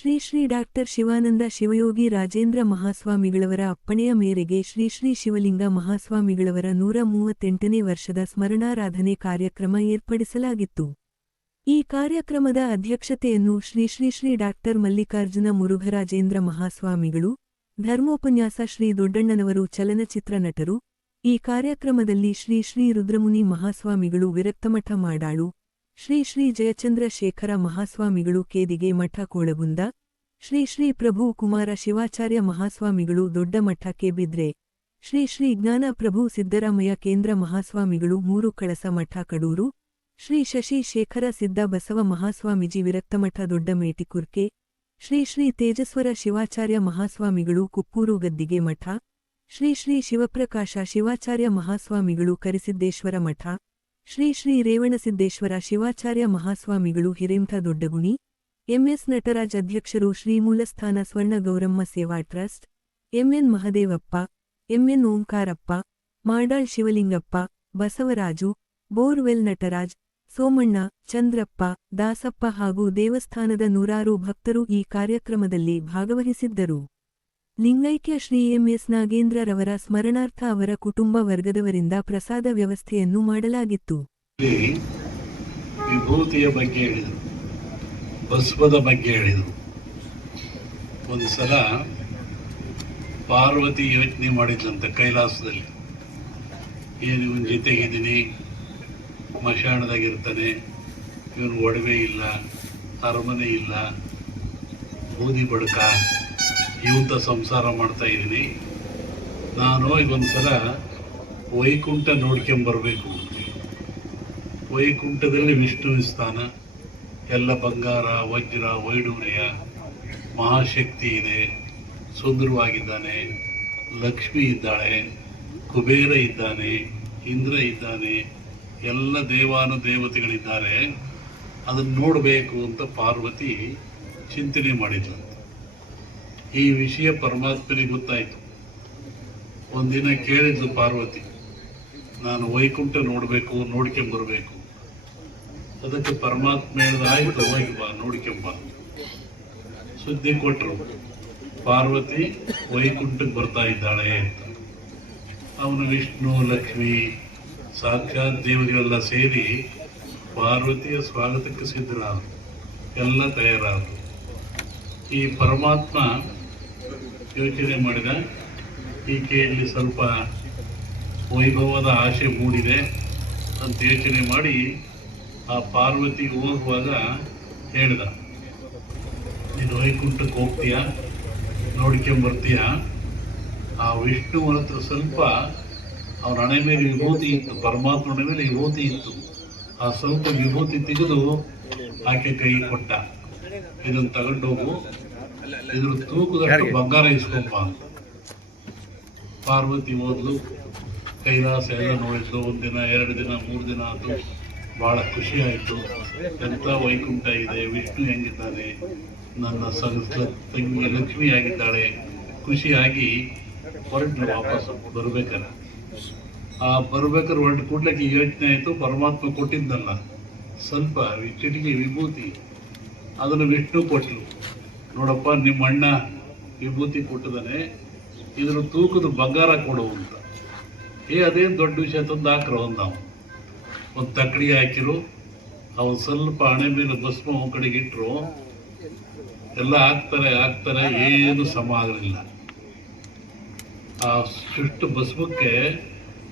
Shri Shri doctor Shivananda Shivayogi Rajendra ಮಹಾಸ್ವಾಮಿಗಳವರ ಅಪ್ಪಣೆಯ ಮೇರೆಗೆ ಶ್ರೀ ಶ್ರೀ ಶಿವಲಿಂಗ ಮಹಾಸ್ವಾಮಿಗಳವರ 138ನೇ ವರ್ಷದ ಸ್ಮರಣಾರಾಧನೆ ಕಾರ್ಯಕ್ರಮ ಏರ್ಪಡಿಸಲಾಗಿತ್ತು. ಈ ಕಾರ್ಯಕ್ರಮದ ಅಧ್ಯಕ್ಷತೆಯನ್ನು ಶ್ರೀ ಶ್ರೀ ಶ್ರೀ ಡಾಕ್ಟರ್ ಮಲ್ಲಿಕಾರ್ಜುನ ಮುರುಘರಾಜೇಂದ್ರ ಮಹಾಸ್ವಾಮಿಗಳು, ಧರ್ಮೋಪನ್ಯಾಸ ಶ್ರೀ ದೊಡ್ಡಣ್ಣನವರು ಚಲನಚಿತ್ರ ನಟರು. ಈ ಕಾರ್ಯಕ್ರಮದಲ್ಲಿ ಶ್ರೀ ಶ್ರೀ ರುದ್ರಮುನಿ ಮಹಾಸ್ವಾಮಿಗಳು ವಿರಕ್ತಮಠ ಮಾಡಾಳು, ಶ್ರೀ ಶ್ರೀ ಜಯಚಂದ್ರ ಶೇಖರ ಮಹಾಸ್ವಾಮಿಗಳು ಕೇದಿಗೆ ಮಠ ಕೋಳಗುಂದ, ಶ್ರೀ ಶ್ರೀ ಪ್ರಭು ಕುಮಾರ ಶಿವಾಚಾರ್ಯ ಮಹಾಸ್ವಾಮಿಗಳು ದೊಡ್ಡಮಠ ಕೆಬಿದ್ರೆ, ಶ್ರೀ ಶ್ರೀ ಜ್ಞಾನ ಪ್ರಭು ಸಿದ್ದರಾಮಯ್ಯ ಕೇಂದ್ರ ಮಹಾಸ್ವಾಮಿಗಳು ಮೂರು ಕಳಸ ಮಠ ಕಡೂರು, ಶ್ರೀ ಶಶಿ ಶೇಖರ ಸಿದ್ದ ಬಸವ ಮಹಾಸ್ವಾಮೀಜಿ ವಿರಕ್ತಮಠ ದೊಡ್ಡಮೇಟಿಕುರ್ಕೆ, ಶ್ರೀ ಶ್ರೀ ತೇಜಸ್ವರ ಶಿವಾಚಾರ್ಯ ಮಹಾಸ್ವಾಮಿಗಳು ಕುಪ್ಪೂರು ಗದ್ದಿಗೆ ಮಠ, ಶ್ರೀ ಶ್ರೀ ಶಿವಪ್ರಕಾಶ ಶಿವಾಚಾರ್ಯ ಮಹಾಸ್ವಾಮಿಗಳು ಕರಿಸಿದ್ದೇಶ್ವರ ಮಠ, ಶ್ರೀ ಶ್ರೀ ರೇವಣಸಿದ್ದೇಶ್ವರ ಶಿವಾಚಾರ್ಯ ಮಹಾಸ್ವಾಮಿಗಳು ಹಿರೇಮಠ ದೊಡ್ಡಗುಣಿ, ಎಂಎಸ್ ನಟರಾಜ್ ಅಧ್ಯಕ್ಷರು ಶ್ರೀ ಮೂಲಸ್ಥಾನ Swarna Gowramma Seva trust, MN Mahadevappa, MN Omkarappa, Madal Shivalingappa, Basavaraju, borewell Nataraj, Somanna, Chandrappa, Dasappa ಹಾಗೂ ದೇವಸ್ಥಾನದ ನೂರಾರು ಭಕ್ತರು ಈ ಕಾರ್ಯಕ್ರಮದಲ್ಲಿ ಭಾಗವಹಿಸಿದ್ದರು. ಲಿಂಗೈಕ್ಯ ಶ್ರೀ ಎಂಎಸ್ ನಾಗೇಂದ್ರರವರ ಸ್ಮರಣಾರ್ಥ ಅವರ ಕುಟುಂಬ ವರ್ಗದವರಿಂದ ಪ್ರಸಾದ ವ್ಯವಸ್ಥೆಯನ್ನು ಮಾಡಲಾಗಿತ್ತು. ವಿಭೂತಿಯ ಬಗ್ಗೆ ಹೇಳಿದರು, ಭಸ್ಮದ ಬಗ್ಗೆ ಹೇಳಿದರು. ಒಂದು ಸಲ ಪಾರ್ವತಿ ಯೋಚನೆ ಮಾಡಿದ್ಲಂತ ಕೈಲಾಸದಲ್ಲಿ, ಏನು ಇವನ್ ಜೊತೆಗಿದ್ದೀನಿ, ಮಶಾಣದಾಗಿರ್ತಾನೆ, ಇವನು ಒಡವೆ ಇಲ್ಲ, ಅರಮನೆ ಇಲ್ಲ, ಬೂದಿ ಬಡ್ಕ, ಇವಂತ ಸಂಸಾರ ಮಾಡ್ತಾ ಇದ್ದೀನಿ, ನಾನು ಇದೊಂದ್ಸಲ ವೈಕುಂಠ ನೋಡ್ಕೊಂಬರ್ಬೇಕು. ವೈಕುಂಠದಲ್ಲಿ ವಿಷ್ಣು ಸ್ಥಾನ, ಎಲ್ಲ ಬಂಗಾರ ವಜ್ರ ವೈಡೂರ್ಯ, ಮಹಾಶಕ್ತಿ ಇದೆ, ಸುಂದರವಾಗಿದ್ದಾನೆ, ಲಕ್ಷ್ಮಿ ಇದ್ದಾಳೆ, ಕುಬೇರ ಇದ್ದಾನೆ, ಇಂದ್ರ ಇದ್ದಾನೆ, ಎಲ್ಲ ದೇವಾನುದೇವತೆಗಳಿದ್ದಾರೆ. ಅದನ್ನು ನೋಡಬೇಕು ಅಂತ ಪಾರ್ವತಿ ಚಿಂತನೆ ಮಾಡಿದ್ಲು. ಈ ವಿಷಯ ಪರಮಾತ್ಮನಿಗೆ ಗೊತ್ತಾಯಿತು. ಒಂದಿನ ಕೇಳಿದ್ಲು ಪಾರ್ವತಿ, ನಾನು ವೈಕುಂಠ ನೋಡಬೇಕು, ನೋಡ್ಕೊಂಬರ್ಬೇಕು. ಅದಕ್ಕೆ ಪರಮಾತ್ಮ ಹೇಳಿದ, ಆಯ್ತು ಹೋಗಿ ಬಾ, ನೋಡ್ಕೊಂಬ. ಸುದ್ದಿ ಕೊಟ್ಟರು, ಪಾರ್ವತಿ ವೈಕುಂಠಕ್ಕೆ ಬರ್ತಾ ಇದ್ದಾಳೆ ಅಂತ. ಅವನು ವಿಷ್ಣು ಲಕ್ಷ್ಮಿ ಸಾಕ್ಷಾತ್ ದೇವತೆಗಳೆಲ್ಲ ಸೇರಿ ಪಾರ್ವತಿಯ ಸ್ವಾಗತಕ್ಕೆ ಸಿದ್ಧರಾದರು, ಎಲ್ಲ ತಯಾರಾದರು. ಈ ಪರಮಾತ್ಮ ಯೋಚನೆ ಮಾಡಿದ, ಈಕೆಯಲ್ಲಿ ಸ್ವಲ್ಪ ವೈಭವದ ಆಸೆ ಮೂಡಿದೆ ಅಂತ ಯೋಚನೆ ಮಾಡಿ ಆ ಪಾರ್ವತಿ ಹೋಗುವಾಗ ಹೇಳಿದ, ನೀನು ವೈಕುಂಠಕ್ಕೆ ಹೋಗ್ತೀಯ, ನೋಡ್ಕೊಂಬರ್ತೀಯ. ಆ ವಿಷ್ಣು ಹತ್ರ ಸ್ವಲ್ಪ ಅವನ ಹಣೆ ಮೇಲೆ ವಿಭೂತಿ ಇತ್ತು, ಪರಮಾತ್ಮ ಹಣೆ ಮೇಲೆ ವಿಭೂತಿ ಇತ್ತು. ಆ ಸ್ವಲ್ಪ ವಿಭೂತಿ ತೆಗೆದು ಆಕೆ ಕೈ ಕೊಟ್ಟ, ಇದನ್ನು ತಗೊಂಡೋಗು, ಇದ್ರ ತೂಕದಷ್ಟು ಬಂಗಾರ ಇಸ್ಕೊಂಬ ಅಂತ. ಪಾರ್ವತಿ ಹೋದ್ಲು, ಕೈಲಾಸ ಎಲ್ಲ ನೋಡಿದ್ಲು. ಒಂದಿನ, 2 ದಿನ, 3 ದಿನ ಆಯ್ತು. ಬಹಳ ಖುಷಿ ಆಯಿತು. ಎಂಥ ವೈಕುಂಠ ಇದೆ, ವಿಷ್ಣು ಹೆಂಗಿದ್ದಾನೆ, ನನ್ನ ತಂಗಿ ಲಕ್ಷ್ಮಿ ಆಗಿದ್ದಾಳೆ. ಖುಷಿಯಾಗಿ ಹೊರಟು ವಾಪಸ್ ಬರ್ಬೇಕಾರೆ. ಬರ್ಬೇಕಾದ್ರೆ ಹೊರಟು ಕೂಡ್ಲಿಕ್ಕೆ ಯೋಚನೆ ಆಯಿತು, ಪರಮಾತ್ಮ ಕೊಟ್ಟಿದ್ದಲ್ಲ ಸ್ವಲ್ಪ ಚಿಟಿಕೆ ವಿಭೂತಿ, ಅದನ್ನು ವಿಷ್ಣು ಕೊಟ್ಟಲು. ನೋಡಪ್ಪ, ನಿಮ್ಮ ಅಣ್ಣ ವಿಭೂತಿ ಕೊಟ್ಟಿದ್ದಾನೆ, ಇದ್ರ ತೂಕದ ಬಂಗಾರ ಕೊಡು ಅಂತ. ಅದೇನು ದೊಡ್ಡ ವಿಷಯ, ತಂದು ಹಾಕ್ರ ನಾವು ಒಂದು ತಕ್ಕಡಿ ಹಾಕಿರು. ಅವನು ಸ್ವಲ್ಪ ಹಣೆ ಮೇಲೆ ಭಸ್ಮ ಅವನ ಕಡೆಗೆ ಇಟ್ಟರು. ಎಲ್ಲ ಹಾಕ್ತಾರೆ, ಏನು ಸಮ ಆಗಲಿಲ್ಲ. ಆ ಶಿಷ್ಟು ಭಸ್ಮಕ್ಕೆ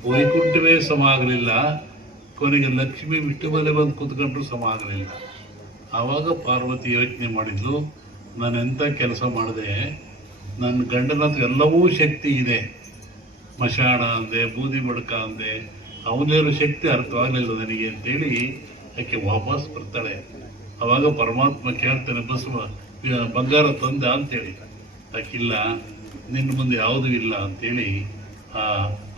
ವೈಕುಂಠವೇ ಸಮ ಆಗಲಿಲ್ಲ. ಕೊನೆಗೆ ಲಕ್ಷ್ಮಿ ವಿಷ್ಣು ಮೇಲೆ ಬಂದು ಕೂತ್ಕೊಂಡ್ರು ಸಮ ಆಗಲಿಲ್ಲ. ಆವಾಗ ಪಾರ್ವತಿ ಯೋಚನೆ ಮಾಡಿದ್ಲು, ನಾನು ಎಂಥ ಕೆಲಸ ಮಾಡಿದೆ, ನನ್ನ ಗಂಡನಂತ ಎಲ್ಲವೂ ಶಕ್ತಿ ಇದೆ, ಮಶಾಣ ಅಂದೆ, ಬೂದಿ ಬಡ್ಕ ಅಂದೆ, ಅವನೇನು ಶಕ್ತಿ ಅರ್ಥವಾಗಲಿಲ್ಲ ನನಗೆ ಅಂತೇಳಿ ಆಕೆ ವಾಪಸ್ ಬರ್ತಾಳೆ. ಆವಾಗ ಪರಮಾತ್ಮ ಕೇಳ್ತಾನೆ, ಬಂಗಾರ ತಂದ ಅಂತೇಳಿ. ಆಕಿಲ್ಲ, ನಿನ್ನ ಮುಂದೆ ಯಾವುದೂ ಇಲ್ಲ ಅಂತೇಳಿ ಆ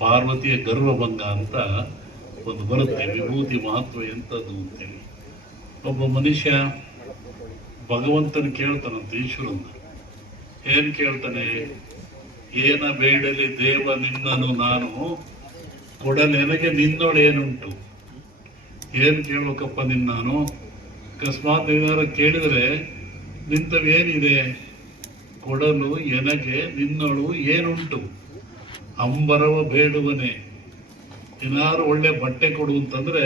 ಪಾರ್ವತಿಯ ಗರ್ವಭಂಗ ಅಂತ ಒಂದು ಬರುತ್ತೆ. ವಿಭೂತಿ ಮಹತ್ವ ಎಂಥದ್ದು ಅಂತೇಳಿ. ಒಬ್ಬ ಮನುಷ್ಯ ಭಗವಂತನ ಕೇಳ್ತಾನಂತ, ಈಶ್ವರನ ಏನ್ ಕೇಳ್ತಾನೆ, ಏನ ಬೇಡಲಿ ದೇವ ನಿನ್ನನು ನಾನು ಕೊಡಲೆನಗೆ ನಿನ್ನೊಳೇನುಂಟು. ಏನ್ ಕೇಳ್ಬೇಕಪ್ಪ ನಿನ್ನ ನಾನು. ಅಕಸ್ಮಾತ್ ಏನಾರು ಕೇಳಿದ್ರೆ ನಿಂತವೇನಿದೆ ಕೊಡಲು ಎನಗೆ ನಿನ್ನಳು ಏನುಂಟು ಅಂಬರವ ಬೇಡುವನೆ. ಏನಾದ್ರು ಒಳ್ಳೆ ಬಟ್ಟೆ ಕೊಡು ಅಂತಂದ್ರೆ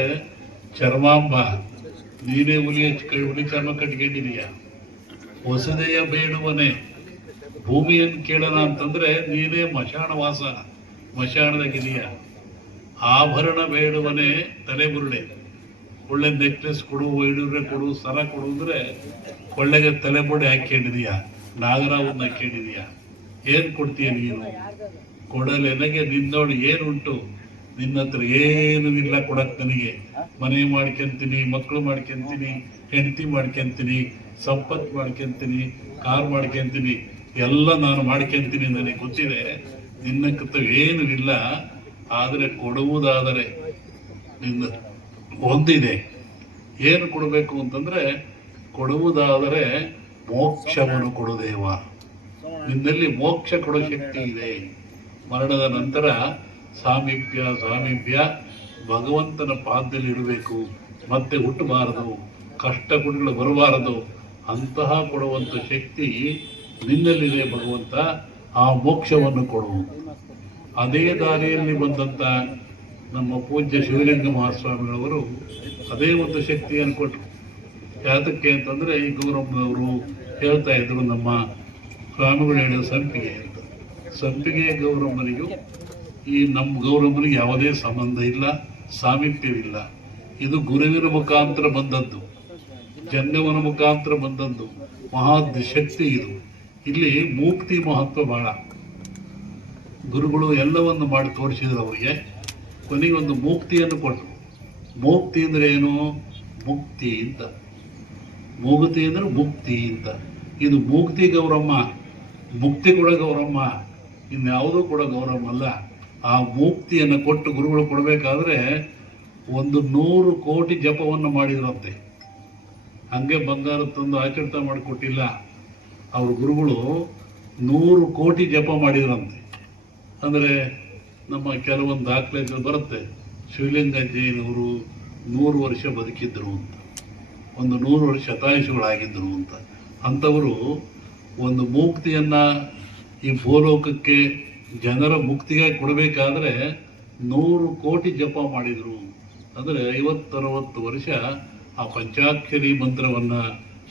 ಚರ್ಮಾಂಬ ನೀನೇ ಹುಲಿ ಚರ್ಮ ಕಟ್ಕೊಂಡಿದೀಯ. ಹೊಸದೆಯ ಬೇಡುವನೆ, ಭೂಮಿಯನ್ನು ಕೇಳೋಣ ಅಂತಂದ್ರೆ ನೀನೇ ಮಶಾಣವಾಸ ಮಶಾಣದಾಗಿದೀಯ. ಆಭರಣ ಬೇಡುವನೆ ತಲೆಬುರುಡೆ, ಒಳ್ಳೆ ನೆಕ್ಲೆಸ್ ಕೊಡು, ವೈಡೂರೆ ಕೊಡು, ಸರ ಕೊಡು ಅಂದ್ರೆ ಕೊಳ್ಳೆಗೆ ತಲೆಬುರುಡೆ ಹಾಕೊಂಡಿದೀಯ, ನಾಗರಾವನ್ನ ಹಾಕೊಂಡಿದೀಯ. ಏನ್ ಕೊಡ್ತೀಯ ನೀನು? ಕೊಡಲೆನಗೆ ನಿನ್ನೋಳು ಏನುಂಟು, ನಿನ್ನ ಹತ್ರ ಏನು ಇಲ್ಲ ಕೊಡಕ್ ನನಗೆ. ಮನೆ ಮಾಡ್ಕೊಂತೀನಿ, ಮಕ್ಕಳು ಮಾಡ್ಕೊಂತೀನಿ, ಹೆಂಡತಿ ಮಾಡ್ಕೊಂತೀನಿ, ಸಂಪತ್ತು ಮಾಡ್ಕೊಂತೀನಿ, ಕಾರ್ ಮಾಡ್ಕೊಂತೀನಿ, ಎಲ್ಲ ನಾನು ಮಾಡ್ಕೊಂತೀನಿ, ನನಗೆ ಗೊತ್ತಿದೆ. ನಿನ್ನ ಕತ್ತ ಏನು ಇಲ್ಲ. ಆದರೆ ಕೊಡುವುದಾದರೆ ನಿನ್ನ ಒಂದಿದೆ. ಏನು ಕೊಡಬೇಕು ಅಂತಂದ್ರೆ ಕೊಡುವುದಾದರೆ ಮೋಕ್ಷವನ್ನು ಕೊಡುದೇವ. ನಿನ್ನಲ್ಲಿ ಮೋಕ್ಷ ಕೊಡೋ ಶಕ್ತಿ ಇದೆ. ಮರಣದ ನಂತರ ಸಾಮೀಪ್ಯ ಭಗವಂತನ ಪಾದದಲ್ಲಿ ಇಡಬೇಕು, ಮತ್ತೆ ಹುಟ್ಟಬಾರದು, ಕಷ್ಟ ಗುಡ್ಗಳು ಬರಬಾರದು. ಅಂತಹ ಕೊಡುವಂಥ ಶಕ್ತಿ ನಿನ್ನಲ್ಲಿದೆ ಭಗವಂತ. ಆ ಮೋಕ್ಷವನ್ನು ಕೊಡು. ಅದೇ ದಾರಿಯಲ್ಲಿ ಬಂದಂತ ನಮ್ಮ ಪೂಜ್ಯ ಶಿವಲಿಂಗ ಮಹಾಸ್ವಾಮಿಗಳವರು ಅದೇ ಒಂದು ಶಕ್ತಿಯನ್ನು ಕೊಟ್ಟರು. ಯಾತಕ್ಕೆ ಅಂತಂದ್ರೆ ಈ ಗೌರಮ್ಮನವರು ಹೇಳ್ತಾ ಇದ್ರು, ನಮ್ಮ ಸ್ವಾಮಿಗಳು ಹೇಳೋ ಸಂಪಿಗೆ ಅಂತ. ಸಂಪಿಗೆ ಗೌರಮ್ಮನಿಗೂ ಈ ನಮ್ಮ ಗೌರಮ್ಮನಿಗೆ ಯಾವುದೇ ಸಂಬಂಧ ಇಲ್ಲ, ಸಾಮೀಪ್ಯವಿಲ್ಲ. ಇದು ಗುರುವಿನ ಮುಖಾಂತರ ಬಂದದ್ದು, ಜಂಗಮನ ಮುಖಾಂತರ ಬಂದದ್ದು ಮಹಾದ್ ಶಕ್ತಿ ಇದು. ಇಲ್ಲಿ ಮುಕ್ತಿ ಮಹತ್ವ ಬಹಳ. ಗುರುಗಳು ಎಲ್ಲವನ್ನು ಮಾಡಿ ತೋರಿಸಿದ್ರು ಅವರಿಗೆ. ಕೊನೆಗೆ ಒಂದು ಮುಕ್ತಿಯನ್ನು ಕೊಟ್ಟರು. ಮುಕ್ತಿ ಅಂದ್ರೆ ಏನು? ಮುಕ್ತಿ ಅಂತ. ಮುಕ್ತಿ ಅಂದ್ರೆ ಮುಕ್ತಿ ಅಂತ. ಇದು ಮುಕ್ತಿ ಗೌರಮ್ಮ, ಮುಕ್ತಿ ಕೂಡ ಗೌರಮ್ಮ, ಇನ್ಯಾವುದೂ ಕೂಡ ಗೌರಮ್ಮ ಅಲ್ಲ. ಆ ಮುಕ್ತಿಯನ್ನು ಕೊಟ್ಟು ಗುರುಗಳು ಕೊಡಬೇಕಾದ್ರೆ 100 ಕೋಟಿ ಜಪವನ್ನು ಮಾಡಿದ್ರಂತೆ. ಹಂಗೆ ಬಂಗಾರ ತಂದು ಆಚರಿತ ಮಾಡಿಕೊಟ್ಟಿಲ್ಲ. ಅವ್ರ ಗುರುಗಳು 100 ಕೋಟಿ ಜಪ ಮಾಡಿದ್ರಂತೆ. ಅಂದರೆ ನಮ್ಮ ಕೆಲವೊಂದು ದಾಖಲೆಗಳು ಬರುತ್ತೆ, ಶಿವಲಿಂಗ ಜೈನವರು 100 ವರ್ಷ ಬದುಕಿದ್ರು ಅಂತ, ಒಂದು 100 ವರ್ಷ ಶತಾಯುಷಿಗಳಾಗಿದ್ದರು ಅಂತ. ಅಂಥವರು ಒಂದು ಮುಕ್ತಿಯನ್ನ ಈ ಭೂಲೋಕಕ್ಕೆ ಜನರ ಮುಕ್ತಿಗೆ ಕೊಡಬೇಕಾದ್ರೆ 100 ಕೋಟಿ ಜಪ ಮಾಡಿದರು. ಅಂದರೆ 50-60 ವರ್ಷ ಆ ಪಂಚಾಕ್ಷರಿ ಮಂತ್ರವನ್ನ,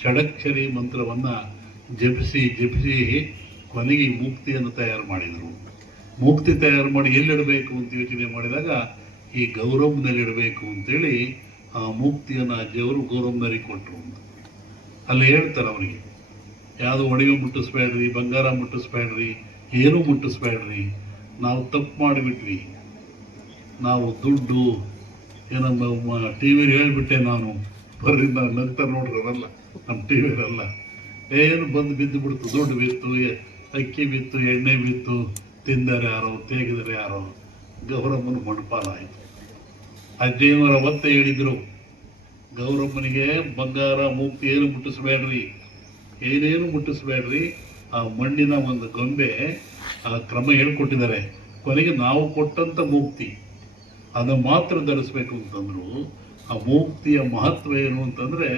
ಷಡಕ್ಷರಿ ಮಂತ್ರವನ್ನ ಜಪಿಸಿ ಕೊನೆಗೆ ಈ ಮುಕ್ತಿಯನ್ನು ತಯಾರು ಮಾಡಿದರು. ಮುಕ್ತಿ ತಯಾರು ಮಾಡಿ ಎಲ್ಲಿಡಬೇಕು ಅಂತ ಯೋಚನೆ ಮಾಡಿದಾಗ ಈ ಗೌರವದಲ್ಲಿಡಬೇಕು ಅಂತೇಳಿ ಆ ಮುಕ್ತಿಯನ್ನು ಅಜ್ಜಿಯವರು ಗೌರವದರಿಗೆ ಕೊಟ್ಟರು ಅಂತ. ಅಲ್ಲಿ ಹೇಳ್ತಾರೆ ಅವರಿಗೆ, ಯಾವುದು ಒಡವೆ ಮುಟ್ಟಿಸ್ಬೇಡ್ರಿ, ಬಂಗಾರ ಮುಟ್ಟಿಸ್ಬೇಡ್ರಿ, ಏನೂ ಮುಟ್ಟಿಸ್ಬೇಡ್ರಿ. ನಾವು ತಪ್ಪು ಮಾಡಿಬಿಟ್ವಿ, ನಾವು ದುಡ್ಡು ಏನಮ್ಮ ಟಿ ವಿಲಿ ಹೇಳ್ಬಿಟ್ಟೆ ನಾನು, ಬರ್ರಿ ನಾವು ನಗ್ತಾರೆ ನೋಡ್ರಿ, ಅವರಲ್ಲ ನಮ್ಮ ಟಿ ವಿರಲ್ಲ, ಏನು ಬಂದು ಬಿದ್ದು ಬಿಡ್ತು, ದುಡ್ಡು ಬಿತ್ತು, ಅಕ್ಕಿ ಬಿತ್ತು, ಎಣ್ಣೆ ಬಿತ್ತು, ತಿಂದರೆ ಯಾರೋ, ತೆಗೆದರೆ ಯಾರೋ. ಗೌರಮ್ಮನ ಮಣಪಾಲ ಆಯಿತು. ಅಜ್ಜಯ್ಯನವರ ಅವತ್ತೇ ಹೇಳಿದ್ರು, ಗೌರಮ್ಮನಿಗೆ ಬಂಗಾರ ಮುಕ್ತಿ ಏನು ಮುಟ್ಟಿಸ್ಬೇಡ್ರಿ, ಏನೇನು ಮುಟ್ಟಿಸ್ಬೇಡ್ರಿ. ಆ ಮಣ್ಣಿನ ಒಂದು ಗೊಂಬೆ ಆ ಕ್ರಮ ಹೇಳ್ಕೊಟ್ಟಿದ್ದಾರೆ. ಕೊನೆಗೆ ನಾವು ಕೊಟ್ಟಂತ ಮುಕ್ತಿ ಅದನ್ನು ಮಾತ್ರ ಧರಿಸ್ಬೇಕು ಅಂತಂದ್ರು. ಆ ಮುಕ್ತಿಯ ಮಹತ್ವ ಏನು ಅಂತಂದ್ರೆ,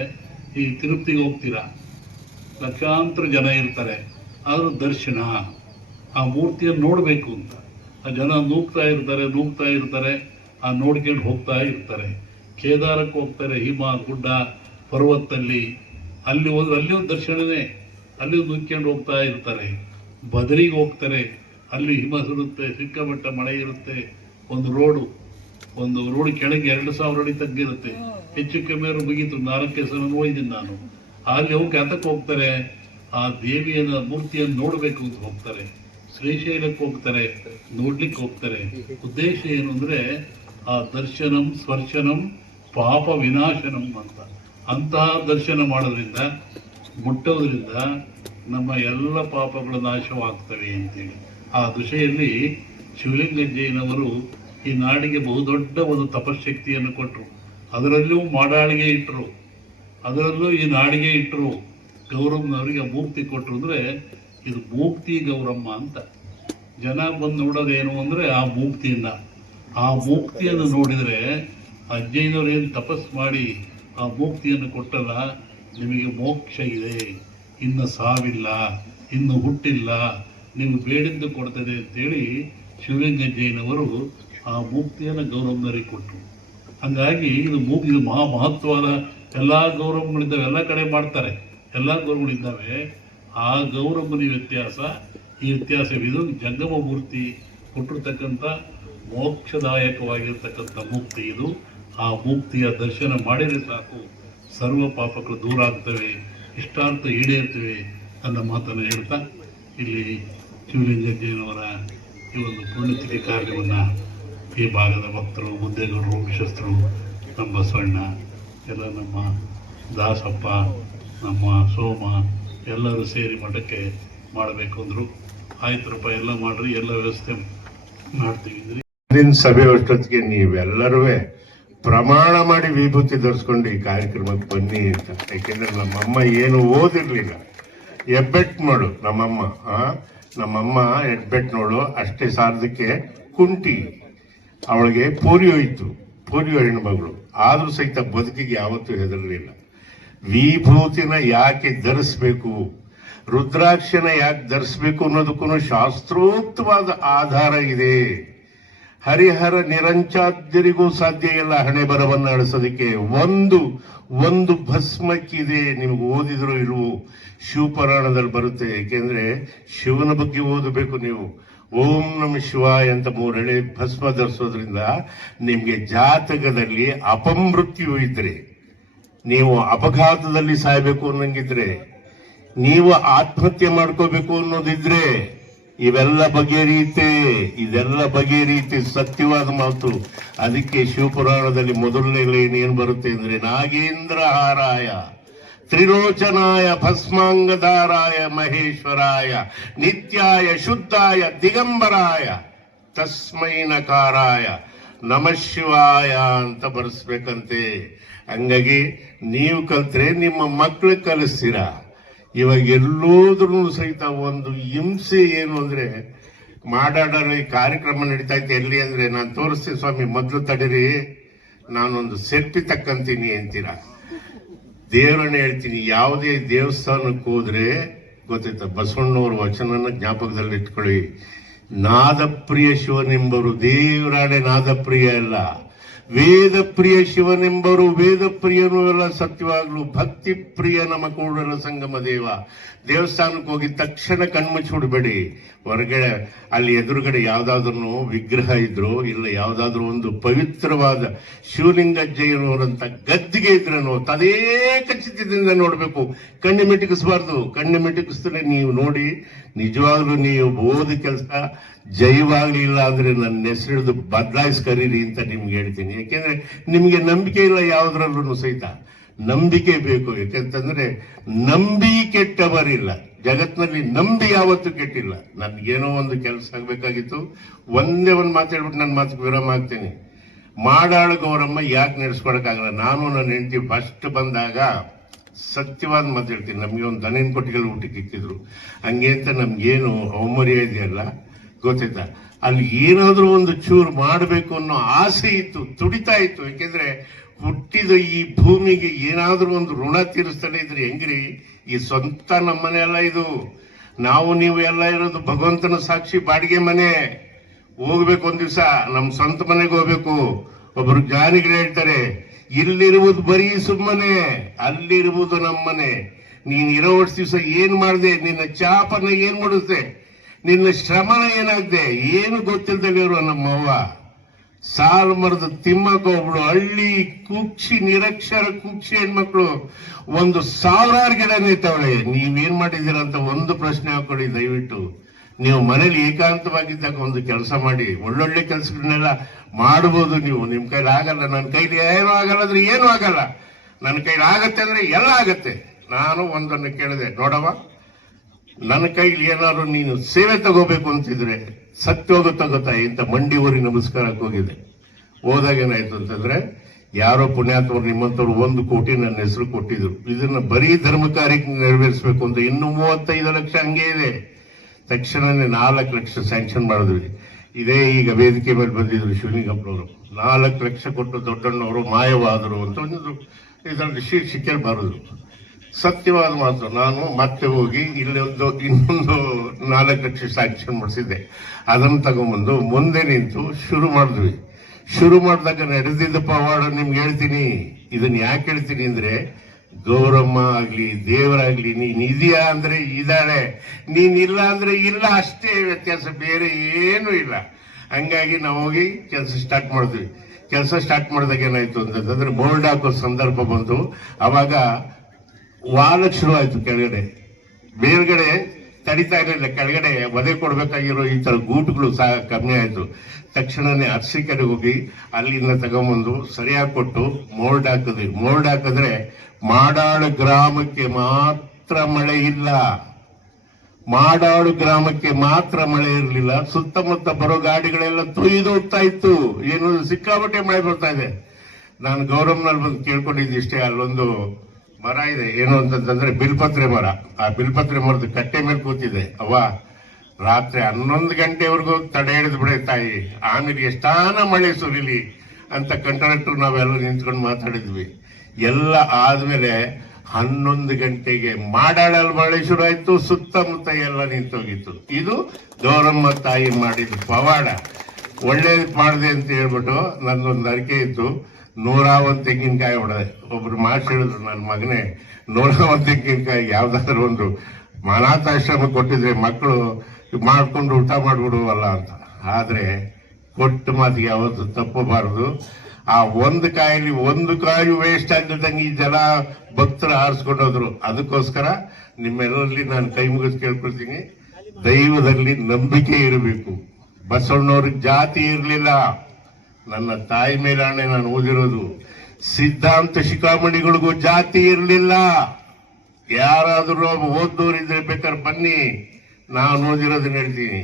ಈ ತಿರುಪತಿಗೆ ಹೋಗ್ತೀರಾ, ಲಕ್ಷಾಂತರ ಜನ ಇರ್ತಾರೆ, ಆದ್ರೂ ದರ್ಶನ ಆ ಮೂರ್ತಿಯನ್ನು ನೋಡಬೇಕು ಅಂತ ಆ ಜನ ನೂಗ್ತಾ ಇರ್ತಾರೆ, ಆ ನೋಡ್ಕೊಂಡು ಹೋಗ್ತಾ ಇರ್ತಾರೆ. ಕೇದಾರಕ್ಕೆ ಹೋಗ್ತಾರೆ, ಹಿಮ ಗುಡ್ಡ ಪರ್ವತದಲ್ಲಿ, ಅಲ್ಲಿ ಹೋದ್ರೆ ಅಲ್ಲಿಯೂ ದರ್ಶನನೇ, ಅಲ್ಲಿಯೂ ನುಗ್ಕೊಂಡು ಹೋಗ್ತಾ ಇರ್ತಾರೆ. ಬದರಿಗೆ ಹೋಗ್ತಾರೆ, ಅಲ್ಲಿ ಹಿಮ ಸುರುತ್ತೆ, ಸಿಕ್ಕಾಪಟ್ಟ ಮಳೆ ಇರುತ್ತೆ. ಒಂದು ರೋಡು ಕೆಳಗೆ 2000 ಅಡಿ ತಗ್ಗಿರುತ್ತೆ, ಹೆಚ್ಚು ಕಮ್ಮಿ ಮುಗೀತು. 4 ಸಲ ನೋಡಿದ್ದೀನಿ ನಾನು. ಅಲ್ಲಿ ಹೋಗಿ ಅದಕ್ಕೆ ಹೋಗ್ತಾರೆ, ಆ ದೇವಿಯನ್ನ ಮೂರ್ತಿಯನ್ನು ನೋಡಬೇಕು ಅಂತ ಹೋಗ್ತಾರೆ. ಶ್ರೀಶೈಲಕ್ಕೆ ಹೋಗ್ತಾರೆ, ನೋಡ್ಲಿಕ್ಕೆ ಹೋಗ್ತಾರೆ. ಉದ್ದೇಶ ಏನು ಅಂದ್ರೆ ಆ ದರ್ಶನಂ ಸ್ಪರ್ಶನಂ ಪಾಪ ವಿನಾಶನಂ ಅಂತ. ಅಂತಹ ದರ್ಶನ ಮಾಡೋದ್ರಿಂದ, ಮುಟ್ಟೋದ್ರಿಂದ ನಮ್ಮ ಎಲ್ಲ ಪಾಪಗಳು ನಾಶವಾಗ್ತವೆ ಅಂತೇಳಿ ಆ ದಿಶೆಯಲ್ಲಿ ಶಿವಲಿಂಗ ಜೈನವರು ಈ ನಾಡಿಗೆ ಬಹುದೊಡ್ಡ ಒಂದು ತಪಶಕ್ತಿಯನ್ನು ಕೊಟ್ಟರು. ಅದರಲ್ಲೂ ಮಾಡಾಳಿಗೆ ಇಟ್ಟರು, ಅದರಲ್ಲೂ ಈ ನಾಡಿಗೆ ಇಟ್ಟರು. ಗೌರಮ್ಮನವರಿಗೆ ಮೂರ್ತಿ ಕೊಟ್ಟರು ಅಂದ್ರೆ ಇದು ಮೂಕ್ತಿ ಗೌರಮ್ಮ ಅಂತ. ಜನ ಬಂದು ನೋಡೋದೇನು ಅಂದ್ರೆ ಆ ಮೂಕ್ತಿಯನ್ನು ನೋಡಿದರೆ ಅಜ್ಜಯ್ಯನವ್ರು ಏನು ತಪಸ್ ಮಾಡಿ ಆ ಮೂಕ್ತಿಯನ್ನು ಕೊಟ್ಟಲ್ಲ, ನಿಮಗೆ ಮೋಕ್ಷ ಇದೆ, ಇನ್ನು ಸಾವಿಲ್ಲ, ಇನ್ನು ಹುಟ್ಟಿಲ್ಲ, ನೀವು ಬೇಡಿದ್ದು ಕೊಡ್ತದೆ ಅಂತೇಳಿ ಶಿವಲಿಂಗಜ್ಜಯ್ಯನವರು ಆ ಮೂರ್ತಿಯನ್ನು ಗೌರವರಿಗೆ ಕೊಟ್ಟರು. ಹಾಗಾಗಿ ಇದು ಮಹತ್ವದ ಎಲ್ಲ ಗೌರವಗಳಿದ್ದಾವೆ, ಎಲ್ಲ ಕಡೆ ಮಾಡ್ತಾರೆ, ಎಲ್ಲ ಗೌರವಗಳಿದ್ದಾವೆ. ಆ ಗೌರವದ ವ್ಯತ್ಯಾಸ, ಈ ವ್ಯತ್ಯಾಸವಿದು. ಜಂಗಮ ಮೂರ್ತಿ ಕೊಟ್ಟಿರ್ತಕ್ಕಂಥ ಮೋಕ್ಷದಾಯಕವಾಗಿರ್ತಕ್ಕಂಥ ಮೂರ್ತಿ ಇದು. ಆ ಮೂರ್ತಿಯ ದರ್ಶನ ಮಾಡಿದರೆ ಸಾಕು, ಸರ್ವ ಪಾಪಗಳು ದೂರ ಆಗ್ತವೆ, ಇಷ್ಟಾರ್ಥ ಈಡೇರ್ತವೆ ಅನ್ನೋ ಮಾತನ್ನು ಹೇಳ್ತಾ ಇಲ್ಲಿ ಶಿವಲಿಂಗಜ್ಜಯ್ಯನವರ ಈ ಒಂದು ಪುಣ್ಯತಿಥಿ ಕಾರ್ಯವನ್ನು ಈ ಭಾಗದ ಭಕ್ತರು, ಮುದ್ದೇಗೌಡರು, ವಂಶಸ್ಥರು, ನಮ್ಮ ಬಸವಣ್ಣ, ಎಲ್ಲ ನಮ್ಮ ದಾಸಪ್ಪ, ನಮ್ಮ ಸೋಮ ಎಲ್ಲರೂ ಸೇರಿ ಮಠಕ್ಕೆ ಮಾಡಬೇಕು ಅಂದರು. ಆಯ್ತರಪ್ಪ, ಎಲ್ಲ ಮಾಡ್ರಿ, ಎಲ್ಲ ವ್ಯವಸ್ಥೆ ಮಾಡ್ತೀವಿ. ಸಭೆ ಅಷ್ಟೊತ್ತಿಗೆ ನೀವೆಲ್ಲರೂ ಪ್ರಮಾಣ ಮಾಡಿ ವಿಭೂತಿ ಧರಿಸ್ಕೊಂಡು ಈ ಕಾರ್ಯಕ್ರಮಕ್ಕೆ ಬನ್ನಿ ಅಂತ. ಯಾಕೆಂದ್ರೆ ನಮ್ಮಮ್ಮ ಏನು ಓದಿರ್ಲಿಲ್ಲ, ಹೆಬ್ಬೆಟ್ ನೋಡು ನಮ್ಮಮ್ಮ ಹೆಬ್ಬೆಟ್ ನೋಡು, ಅಷ್ಟೇ ಸಾಲದಕ್ಕೆ ಕುಂಟಿ, ಅವಳಿಗೆ ಪೋಲಿಯೋ ಇತ್ತು, ಪೋಲಿಯೋ ಹೆಣ್ಮಗಳು, ಆದ್ರೂ ಸಹಿತ ಬದುಕಿಗೆ ಯಾವತ್ತೂ ಹೆದರಲಿಲ್ಲ. ವಿಭೂತಿನ ಯಾಕೆ ಧರಿಸ್ಬೇಕು, ರುದ್ರಾಕ್ಷನ ಯಾಕೆ ಧರಿಸ್ಬೇಕು ಅನ್ನೋದಕ್ಕೂ ಶಾಸ್ತ್ರೋಕ್ತವಾದ ಆಧಾರ ಇದೆ. ಹರಿಹರ ನಿರಂಚಾದ್ಯರಿಗೂ ಸಾಧ್ಯ ಇಲ್ಲ ಹಣೆ ಬರವನ್ನು ಅಳಿಸೋದಕ್ಕೆ. ಒಂದು ಭಸ್ಮಕ್ಕಿದೆ, ನಿಮ್ಗೆ ಓದಿದ್ರು ಇಲ್ವೋ, ಶಿವಪುರಾಣದಲ್ಲಿ ಬರುತ್ತೆ. ಏಕೆಂದ್ರೆ ಶಿವನ ಬಗ್ಗೆ ಓದಬೇಕು ನೀವು. ಓಂ ನಮ ಶಿವಾಯ ಅಂತ 3 ಎಳೆ ಭಸ್ಮ ಧರಿಸೋದ್ರಿಂದ ನಿಮ್ಗೆ ಜಾತಕದಲ್ಲಿ ಅಪಮೃತ್ಯು ಇದ್ರೆ, ನೀವು ಅಪಘಾತದಲ್ಲಿ ಸಾಯ್ಬೇಕು ಅನ್ನಂಗಿದ್ರೆ, ನೀವು ಆತ್ಮಹತ್ಯೆ ಮಾಡ್ಕೋಬೇಕು ಅನ್ನೋದಿದ್ರೆ, ಇವೆಲ್ಲ ಬಗೆಹರಿಯುತ್ತೆ. ಇದೆಲ್ಲ ಬಗೆಹರಿಯುತ್ತೆ, ಸತ್ಯವಾದ ಮಾತು. ಅದಕ್ಕೆ ಶಿವಪುರಾಣದಲ್ಲಿ ಮೊದಲನೇ ಲೈನ್ ಏನ್ ಬರುತ್ತೆ ಅಂದ್ರೆ, ನಾಗೇಂದ್ರ ಹಾರಾಯ ತ್ರಿಲೋಚನಾಯ ಭಸ್ಮಾಂಗಧಾರಾಯ ಮಹೇಶ್ವರಾಯ ನಿತ್ಯಾಯ ಶುದ್ಧಾಯ ದಿಗಂಬರಾಯ ತಸ್ಮೈ ನಕಾರಾಯ ನಮಃ ಶಿವಾಯ ಅಂತ ಬರೆಸ್ಬೇಕಂತೆ. ಹಂಗಾಗಿ ನೀವು ಕಲ್ತ್ರೆ ನಿಮ್ಮ ಮಕ್ಕಳು ಕಲಿಸ್ತೀರಾ. ಇವಾಗ ಎಲ್ಲೋದ್ರೂ ಸಹಿತ ಒಂದು ಹಿಂಸೆ ಏನು ಅಂದ್ರೆ, ಮಾಡಾಡಲ್ಲಿ ಕಾರ್ಯಕ್ರಮ ನಡೀತಾ ಇತ್ತು. ಎಲ್ಲಿ ಅಂದ್ರೆ, ನಾನು ತೋರಿಸ್ತೀನಿ ಸ್ವಾಮಿ, ಮೊದಲು ತಡೀರಿ, ನಾನೊಂದು ಸೆಲ್ಫಿ ತಕ್ಕಂತೀನಿ ಅಂತೀರಾ. ದೇವರನ್ನ ಹೇಳ್ತೀನಿ, ಯಾವುದೇ ದೇವಸ್ಥಾನಕ್ಕೆ ಹೋದ್ರೆ ಗೊತ್ತಾಯ್ತ, ಬಸವಣ್ಣವ್ರ ವಚನನ ಜ್ಞಾಪಕದಲ್ಲಿ ಇಟ್ಕೊಳ್ಳಿ. ನಾದಪ್ರಿಯ ಶಿವನೆಂಬರು, ದೇವರಾಣೆ ನಾದಪ್ರಿಯ ಅಲ್ಲ, ವೇದ ಪ್ರಿಯ ಶಿವನೆಂಬರು, ವೇದ ಪ್ರಿಯನೂ ಎಲ್ಲ ಸತ್ಯವಾಗ್ಲು. ಭಕ್ತಿ ಪ್ರಿಯ ನಮ್ಮ ಕೂಡಲ ಸಂಗಮ ದೇವ. ದೇವಸ್ಥಾನಕ್ಕೆ ಹೋಗಿ ತಕ್ಷಣ ಕಣ್ಮುಚ್ಚಿ ಬಿಡಬೇಡಿ. ಹೊರಗಡೆ ಅಲ್ಲಿ ಎದುರುಗಡೆ ಯಾವ್ದಾದ್ರು ವಿಗ್ರಹ ಇದ್ರು, ಇಲ್ಲ ಯಾವ್ದಾದ್ರು ಒಂದು ಪವಿತ್ರವಾದ ಶಿವಲಿಂಗಜ್ಜಯ್ಯನವರಂತ ಗದ್ದಿಗೆ ಇದ್ರನು ತದೇಕ ಚಿತ್ತದಿಂದ ನೋಡ್ಬೇಕು. ಕಣ್ಣು ಮಿಟುಕಿಸಬಾರ್ದು. ಕಣ್ಣು ಮಿಟುಕಿಸಿದ್ರೆ ನೀವು ನೋಡಿ, ನಿಜವಾಗ್ಲೂ ನೀವು ಓದ ಕೆಲಸ ಜೈವಾಗ್ಲಿಲ್ಲ ಅಂದ್ರೆ ನನ್ನ ಹೆಸರಿಡಿದು ಬದಲಾಯಿಸಿ ಕರೀರಿ ಅಂತ ನಿಮ್ಗೆ ಹೇಳ್ತೀನಿ. ಯಾಕೆಂದ್ರೆ ನಿಮ್ಗೆ ನಂಬಿಕೆ ಇಲ್ಲ ಯಾವುದ್ರಲ್ಲೂ ಸಹಿತ. ನಂಬಿಕೆ ಬೇಕು. ಯಾಕೆಂತಂದ್ರೆ ನಂಬಿ ಕೆಟ್ಟವರಿಲ್ಲ ಜಗತ್ನಲ್ಲಿ, ನಂಬಿ ಯಾವತ್ತೂ ಕೆಟ್ಟಿಲ್ಲ. ನನ್ಗೇನೋ ಒಂದು ಕೆಲಸ ಆಗ್ಬೇಕಾಗಿತ್ತು, ಒಂದೇ ಒಂದು ಮಾತಾಡ್ಬಿಟ್ಟು ನನ್ನ ಮಾತಿಗೆ ವಿರಾಮ ಆಗ್ತೀನಿ. ಮಾಡಾಳು ಗೌರಮ್ಮ ಯಾಕೆ ನಡೆಸ್ಕೊಳಕ್ಕಾಗಲ್ಲ? ನಾನು ನನ್ನ ಹೆಂಡತಿ ಫಸ್ಟ್ ಬಂದಾಗ ಸತ್ಯವಾದ ಮಾತು ಹೇಳ್ತೀನಿ, ನಮ್ಗೆ ಒಂದು ದನಿನ ಕೊಟ್ಟಿಗೆಲ್ಲ ಊಟಕ್ಕೆ ಇಕ್ಕಿದ್ರು. ಹಂಗೆ ಅಂತ ನಮ್ಗೇನು ಅವಮರ್ಯಾದೆ ಅಲ್ಲ, ಗೊತ್ತಾಯ್ತಾ? ಅಲ್ಲಿ ಏನಾದ್ರೂ ಒಂದು ಚೂರು ಮಾಡಬೇಕು ಅನ್ನೋ ಆಸೆ ಇತ್ತು, ತುಡಿತಾ ಇತ್ತು. ಯಾಕೆಂದ್ರೆ ಹುಟ್ಟಿದ ಈ ಭೂಮಿಗೆ ಏನಾದ್ರೂ ಒಂದು ಋಣ ತೀರಿಸ್ತಾನೆ ಇದ್ರೆ ಹೆಂಗ್ರಿ? ಈ ಸ್ವಂತ ನಮ್ಮನೆ ಅಲ್ಲ ಇದು. ನಾವು ನೀವು ಎಲ್ಲ ಇರೋದು ಭಗವಂತನ ಸಾಕ್ಷಿ ಬಾಡಿಗೆ ಮನೆ. ಹೋಗ್ಬೇಕು ಒಂದ್ ದಿವ್ಸ ನಮ್ ಸ್ವಂತ ಮನೆಗೆ ಹೋಗ್ಬೇಕು. ಒಬ್ರು ಜ್ಞಾನಿಗಳು ಹೇಳ್ತಾರೆ, ಇಲ್ಲಿರುವುದು ಬರೀ ಸುಮ್ಮನೆ, ಅಲ್ಲಿರುವುದು ನಮ್ಮನೆ. ನೀನ್ ಇರೋ ವರ್ಷ ದಿವಸ ಏನ್ ಮಾಡ್ದೆ, ನಿನ್ನ ಚಾಪನ್ನ ಏನ್ ಮಾಡಿಸ್ದೆ, ನಿನ್ನ ಶ್ರಮನ ಏನಾಗ್ದೆ, ಏನು ಗೊತ್ತಿಲ್ದಲ್ಲಿ ಇವರು ನಮ್ಮವ್ವ. ಸಾಲು ಮರದ ತಿಮ್ಮಕ್ಕ ಒಬ್ಳು ಹಳ್ಳಿ ಕುಕ್ಷಿ, ನಿರಕ್ಷರ ಕುಕ್ಷಿ ಹೆಣ್ಮಕ್ಳು 1,000 ಗಿಡ ನಿಂತವಳೆ. ನೀವೇನ್ ಮಾಡಿದ್ದೀರ ಅಂತ ಒಂದು ಪ್ರಶ್ನೆ ಹಾಕೊಳ್ಳಿ ದಯವಿಟ್ಟು. ನೀವು ಮನೇಲಿ ಏಕಾಂತವಾಗಿದ್ದಾಗ ಒಂದು ಕೆಲಸ ಮಾಡಿ, ಒಳ್ಳೊಳ್ಳೆ ಕೆಲಸಗಳನ್ನೆಲ್ಲ ಮಾಡಬಹುದು ನೀವು. ನಿಮ್ ಕೈಲಿ ಆಗಲ್ಲ, ನನ್ನ ಕೈಲಿ ಏನೂ ಆಗಲ್ಲ ಅಂದ್ರೆ ಏನೂ ಆಗಲ್ಲ, ನನ್ನ ಕೈಲಿ ಆಗತ್ತೆ ಅಂದ್ರೆ ಎಲ್ಲ ಆಗತ್ತೆ. ನಾನು ಒಂದನ್ನು ಕೇಳಿದೆ, ನೋಡವ, ನನ್ನ ಕೈಲಿ ಏನಾದ್ರು ನೀನು ಸೇವೆ ತಗೋಬೇಕು ಅಂತಿದ್ರೆ ಸತ್ಯೋಗ ತಗೋತಾ ಇಂತ ಮಂಡಿ ಊರಿ ನಮಸ್ಕಾರಕ್ಕೆ ಹೋಗಿದೆ. ಹೋದಾಗ ಏನಾಯ್ತು ಅಂತಂದ್ರೆ, ಯಾರೋ ಪುಣ್ಯಾತ್ಮರು ನಿಮ್ಮಂತವ್ರು 1 ಕೋಟಿ ನನ್ನ ಹೆಸರು ಕೊಟ್ಟಿದ್ರು. ಇದನ್ನ ಬರೀ ಧರ್ಮ ಕಾರ್ಯಕ್ಕೆ ನೆರವೇರಿಸಬೇಕು ಅಂತ ಇನ್ನೂ 35 ಲಕ್ಷ ಹಂಗೆ ಇದೆ. ತಕ್ಷಣನೇ 4 ಲಕ್ಷ ಸ್ಯಾಂಕ್ಷನ್ ಮಾಡಿದ್ವಿ. ಇದೇ ಈಗ ವೇದಿಕೆ ಮೇಲೆ ಬಂದಿದ್ರು ಶಿವಲಿಂಗಪ್ಪನವರು. 4 ಲಕ್ಷ ಕೊಟ್ಟು ದೊಡ್ಡಣ್ಣವರು ಮಾಯವಾದರು ಅಂತ ಒಂದು ಇದರಲ್ಲಿ ಶೀರ್ಷಿಕೆ ಬರೋದು. ಸತ್ಯವಾದ ಮಾತು. ನಾನು ಮತ್ತೆ ಹೋಗಿ ಇನ್ನೊಂದು 4 ಲಕ್ಷ ಸ್ಯಾಂಕ್ಷನ್ ಮಾಡಿಸಿದ್ದೆ. ಅದನ್ನು ತಗೊಂಡ್ಬಂದು ಮುಂದೆ ನಿಂತು ಶುರು ಮಾಡಿದ್ವಿ. ಶುರು ಮಾಡಿದಾಗ ನಡೆದಿದ್ದ ಪವಾಡ ನಿಮ್ಗೆ ಹೇಳ್ತೀನಿ. ಇದನ್ನ ಯಾಕೆ ಹೇಳ್ತೀನಿ ಅಂದ್ರೆ, ಗೌರಮ್ಮ ಆಗ್ಲಿ ದೇವರಾಗ್ಲಿ, ನೀನ್ ಇದೆಯಾ ಅಂದ್ರೆ ಇದ್ದಾಳೆ, ನೀನ್ ಇಲ್ಲ ಅಂದ್ರೆ ಇಲ್ಲ, ಅಷ್ಟೇ ವ್ಯತ್ಯಾಸ, ಬೇರೆ ಏನೂ ಇಲ್ಲ. ಹಂಗಾಗಿ ನಾವು ಹೋಗಿ ಕೆಲಸ ಸ್ಟಾರ್ಟ್ ಮಾಡಿದ್ವಿ. ಕೆಲಸ ಸ್ಟಾರ್ಟ್ ಮಾಡಿದಾಗ ಏನಾಯ್ತು ಅಂತಂದ್ರೆ, ಬೋರ್ಡ್ ಹಾಕೋ ಸಂದರ್ಭ ಬಂತು. ಅವಾಗ ವಾಲಕ್ ಶುರು ಆಯ್ತು. ಕೆಳಗಡೆ ಮೇಲ್ಗಡೆ ತಡಿತಾ ಇರಲಿಲ್ಲ, ಕೆಳಗಡೆ ಒದೆ ಕೊಡ್ಬೇಕಾಗಿರೋ ಈ ತರ ಗೂಟುಗಳು ಸಹ ಕಮ್ಮಿ ಆಯ್ತು. ತಕ್ಷಣನೇ ಅರ್ಸಿಕೆರೆಗೆ ಹೋಗಿ ಅಲ್ಲಿಂದ ತಗೊಂಬಂದು ಸರಿಯಾಗಿ ಕೊಟ್ಟು ಮೋಲ್ಡ್ ಹಾಕಿದ್ವಿ. ಮೋಲ್ಡ್ ಹಾಕಿದ್ರೆ ಮಾಡಾಳು ಗ್ರಾಮಕ್ಕೆ ಮಾತ್ರ ಮಳೆ ಇಲ್ಲ, ಮಾಡಾಳು ಗ್ರಾಮಕ್ಕೆ ಮಾತ್ರ ಮಳೆ ಇರಲಿಲ್ಲ. ಸುತ್ತಮುತ್ತ ಬರೋ ಗಾಡಿಗಳೆಲ್ಲ ತೊಯ್ದು ಹೋಗ್ತಾ ಇತ್ತು. ಏನು ಸಿಕ್ಕಾಪಟ್ಟೆ ಮಳೆ ಬರ್ತಾ ಇದೆ. ನಾನು ಗೌರಮ್ನಲ್ಲಿ ಬಂದು ಕೇಳ್ಕೊಂಡಿದ್ದಿಷ್ಟೇ, ಅಲ್ಲೊಂದು ಮರ ಇದೆ, ಏನು ಅಂತಂದ್ರೆ ಬಿಲ್ಪತ್ರೆ ಮರ. ಆ ಬಿಲ್ಪತ್ರೆ ಮರದ ಕಟ್ಟೆ ಮೇಲೆ ಕೂತಿದೆ. ರಾತ್ರಿ 11 ಗಂಟೆವರೆಗೂ ತಡೆ ಹಿಡಿದು ಬಿಡೆ ತಾಯಿ, ಆಮೇಲೆ ಎಷ್ಟಾನ ಮಳೆ ಸುರಿಲಿ ಅಂತ ಕಂಟ್ರಾಕ್ಟರ್ ನಾವೆಲ್ಲ ನಿಂತ್ಕೊಂಡು ಮಾತಾಡಿದ್ವಿ. ಎಲ್ಲ ಆದ್ಮೇಲೆ 11 ಗಂಟೆಗೆ ಮಾಡಾಳಲ್ಲಿ ಮಳೆ ಶುರು ಆಯ್ತು. ಸುತ್ತಮುತ್ತ ಎಲ್ಲ ನಿಂತೋಗಿತ್ತು. ಇದು ಗೌರಮ್ಮ ತಾಯಿ ಮಾಡಿದ ಪವಾಡ. ಒಳ್ಳೇದು ಮಾಡಿದೆ ಅಂತ ಹೇಳ್ಬಿಟ್ಟು ನಂದೊಂದು ಅರಿಕೆ ಇತ್ತು. 101 ತೆಂಗಿನಕಾಯಿ ಹೊಡೆದೆ. ಒಬ್ರು ಮಾತು ಹೇಳಿದ್ರು, ನನ್ನ ಮಗನೇ 101 ತೆಂಗಿನಕಾಯಿ ಯಾವ್ದಾದ್ರು ಒಂದು ಅನಾಥಾಶ್ರಮ ಕೊಟ್ಟಿದ್ರೆ ಮಕ್ಕಳು ಮಾಡ್ಕೊಂಡು ಊಟ ಮಾಡ್ಬಿಡುವಲ್ಲ ಅಂತ. ಆದ್ರೆ ಕೊಟ್ಟ ಮಾತಿಗೆ ಯಾವತ್ತು ತಪ್ಪಬಾರದು. ಆ ಒಂದು ಕಾಯಲ್ಲಿ ಒಂದು ಕಾಯಿ ವೇಸ್ಟ್ ಆಗಿದ್ದಂಗೆ ಈ ಜನ ಭಕ್ತರು ಆರಿಸ್ಕೊಂಡೋದ್ರು. ಅದಕ್ಕೋಸ್ಕರ ನಿಮ್ಮೆಲ್ಲರಲ್ಲಿ ನಾನು ಕೈ ಮುಗಿದು ಕೇಳ್ಕೊಳ್ತೀನಿ, ದೈವದಲ್ಲಿ ನಂಬಿಕೆ ಇರಬೇಕು. ಬಸವಣ್ಣವ್ರಿಗೆ ಜಾತಿ ಇರಲಿಲ್ಲ. ನನ್ನ ತಾಯಿ ಮೇಲೆ ಆಣೆ ನಾನು ಓದಿರೋದು. ಸಿದ್ಧಾಂತ ಶಿಖಾಮಣಿಗಳಿಗೂ ಜಾತಿ ಇರಲಿಲ್ಲ. ಯಾರಾದರೂ ಓದ್ದೋರಿದ್ರೆ ಬೇಕಾದ್ರೆ ಬನ್ನಿ, ನಾನು ಓದಿರೋದನ್ನ ಹೇಳ್ತೀನಿ.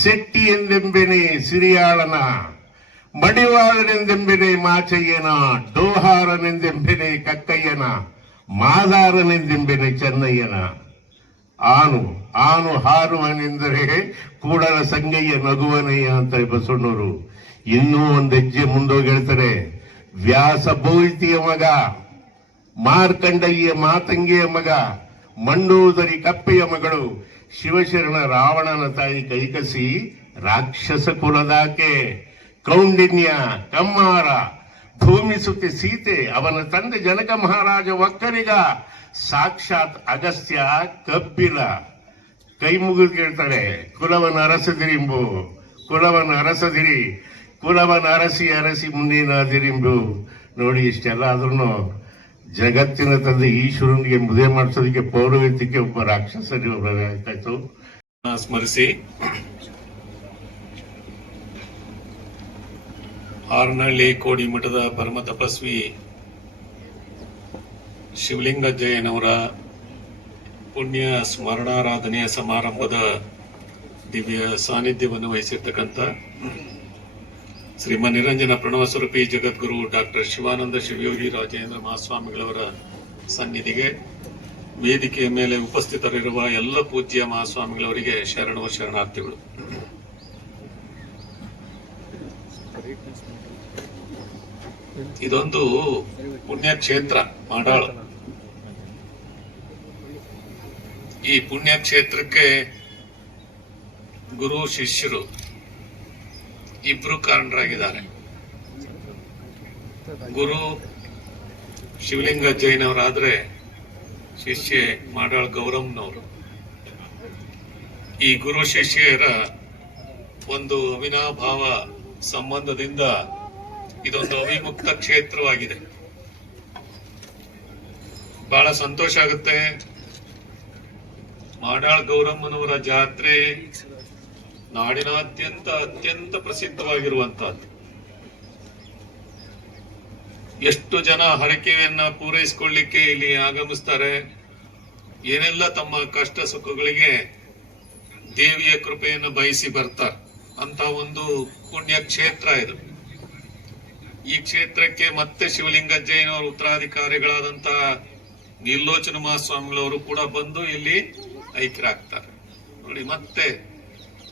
ಸೆಟ್ಟಿ ಎಂದೆಂಬೆನೆ ಸಿರಿಯಾಳನ, ಮಡಿವಾಳನೆಂದೆಂಬೆನೆ ಮಾಚಯ್ಯನ, ಡೋಹಾರನೆಂದೆಂಬೆನೆ ಕಕ್ಕಯ್ಯನ, ಮಾದಾರನೆಂದೆಂಬೆನೆ ಚೆನ್ನಯ್ಯನ. ಆನು ಹಾರುವನೆಂದರೆ ಕೂಡಲ ಸಂಗಯ್ಯ ನಗುವನಯ್ಯ ಅಂತ ಬಸವಣ್ಣವರು. ಇನ್ನೂ ಒಂದು ಹೆಜ್ಜೆ ಮುಂದೋಗಿ ಹೇಳ್ತಾರೆ, ವ್ಯಾಸ ಭೌತಿಯ ಮಗ, ಮಾರ್ಕಂಡಯ್ಯ ಮಾತಂಗಿಯ ಮಗ, ಮಂಡೋದರಿ ಕಪ್ಪೆಯ ಮಗಳು, ಶಿವಶರಣ ರಾವಣನ ತಾಯಿ ಕೈಕಸಿ ರಾಕ್ಷಸ ಕುಲದಾಕೆ, ಕೌಂಡಿನ್ಯ ಕಮ್ಮಾರ, ಭೂಮಿ ಸುತ್ತಿ ಸೀತೆ, ಅವನ ತಂದೆ ಜನಕ ಮಹಾರಾಜ ಒಕ್ಕಲಿಗ, ಸಾಕ್ಷಾತ್ ಅಗಸ್ತ್ಯ ಕಬ್ಬಿಲ. ಕೈ ಮುಗಿದು ಕೇಳ್ತಾಳೆ, ಕುಲವನ ಅರಸದಿರಿಂಬು, ಕುಲವನ ಅರಸದಿರಿ, ಕುಲವನ ಅರಸಿ ಮುಂದಿನದಿರಿಂಬು. ನೋಡಿ, ಇಷ್ಟೆಲ್ಲ ಆದ್ರೂ ಜಗತ್ತಿನ ತಂದೆ ಈಶ್ವರನಿಗೆ ಮದುವೆ ಮಾಡಿಸೋದಕ್ಕೆ ಪೌರೋಹಿತ್ಯಕ್ಕೆ ಒಬ್ಬ ರಾಕ್ಷಸರಿ ಆಯ್ತಾಯ್ತು. ಸ್ಮರಿಸಿ ಹಾರನಹಳ್ಳಿ ಕೋಡಿ ಮಠದ ಪರಮ ತಪಸ್ವಿ ಶಿವಲಿಂಗಜ್ಜಯ್ಯನವರ ಪುಣ್ಯ ಸ್ಮರಣಾರಾಧನೆಯ ಸಮಾರಂಭದ ದಿವ್ಯ ಸಾನ್ನಿಧ್ಯವನ್ನು ವಹಿಸಿರ್ತಕ್ಕಂಥ ಶ್ರೀಮನ್ ನಿರಂಜನ ಪ್ರಣವ ಸ್ವರೂಪಿ ಜಗದ್ಗುರು ಡಾಕ್ಟರ್ ಶಿವಾನಂದ ಶಿವಯೋಗಿ ರಾಜೇಂದ್ರ ಮಹಾಸ್ವಾಮಿಗಳವರ ಸನ್ನಿಧಿಗೆ ವೇದಿಕೆಯ ಮೇಲೆ ಉಪಸ್ಥಿತರಿರುವ ಎಲ್ಲ ಪೂಜ್ಯ ಮಹಾಸ್ವಾಮಿಗಳವರಿಗೆ ಶರಣಾರ್ಥಿಗಳು. ಇದೊಂದು ಪುಣ್ಯಕ್ಷೇತ್ರ ಮಾಡಾಳು. ಈ ಪುಣ್ಯಕ್ಷೇತ್ರಕ್ಕೆ ಗುರು ಶಿಷ್ಯರು ಇಬ್ರು ಕಾರಣರಾಗಿದ್ದಾರೆ. ಗುರು ಶಿವಲಿಂಗಜ್ಜಯ್ಯನವರಾದ್ರೆ ಶಿಷ್ಯೆ ಮಾಡಾಳ್ ಗೌರಮ್ಮನವರು. ಈ ಗುರು ಶಿಷ್ಯರ ಒಂದು ಅವಿನಾಭಾವ ಸಂಬಂಧದಿಂದ ಇದೊಂದು ಅವಿಮುಕ್ತ ಕ್ಷೇತ್ರವಾಗಿದೆ. ಬಹಳ ಸಂತೋಷ ಆಗುತ್ತೆ. ಮಾಡಾಳ್ ಗೌರಮ್ಮನವರ ಜಾತ್ರೆ ನಾಡಿನಾದ್ಯಂತ ಅತ್ಯಂತ ಪ್ರಸಿದ್ಧವಾಗಿರುವಂತಹದ್ದು. ಎಷ್ಟು ಜನ ಹರಕೆಯನ್ನ ಪೂರೈಸಿಕೊಳ್ಳಿಕ್ಕೆ ಇಲ್ಲಿ ಆಗಮಿಸ್ತಾರೆ. ಏನೆಲ್ಲ ತಮ್ಮ ಕಷ್ಟ ಸುಖಗಳಿಗೆ ದೇವಿಯ ಕೃಪೆಯನ್ನು ಬಯಸಿ ಬರ್ತಾರೆ ಅಂತ ಒಂದು ಪುಣ್ಯ ಕ್ಷೇತ್ರ ಇದು. ಈ ಕ್ಷೇತ್ರಕ್ಕೆ ಮತ್ತೆ ಶಿವಲಿಂಗಜ್ಜಯ್ಯನವರ ಉತ್ತರಾಧಿಕಾರಿಗಳಾದಂತಹ ನೀಲೋಚನ ಮಹಾಸ್ವಾಮಿಗಳವರು ಕೂಡ ಬಂದು ಇಲ್ಲಿ ಐಕ್ಯರಾಗ್ತಾರೆ. ನೋಡಿ, ಮತ್ತೆ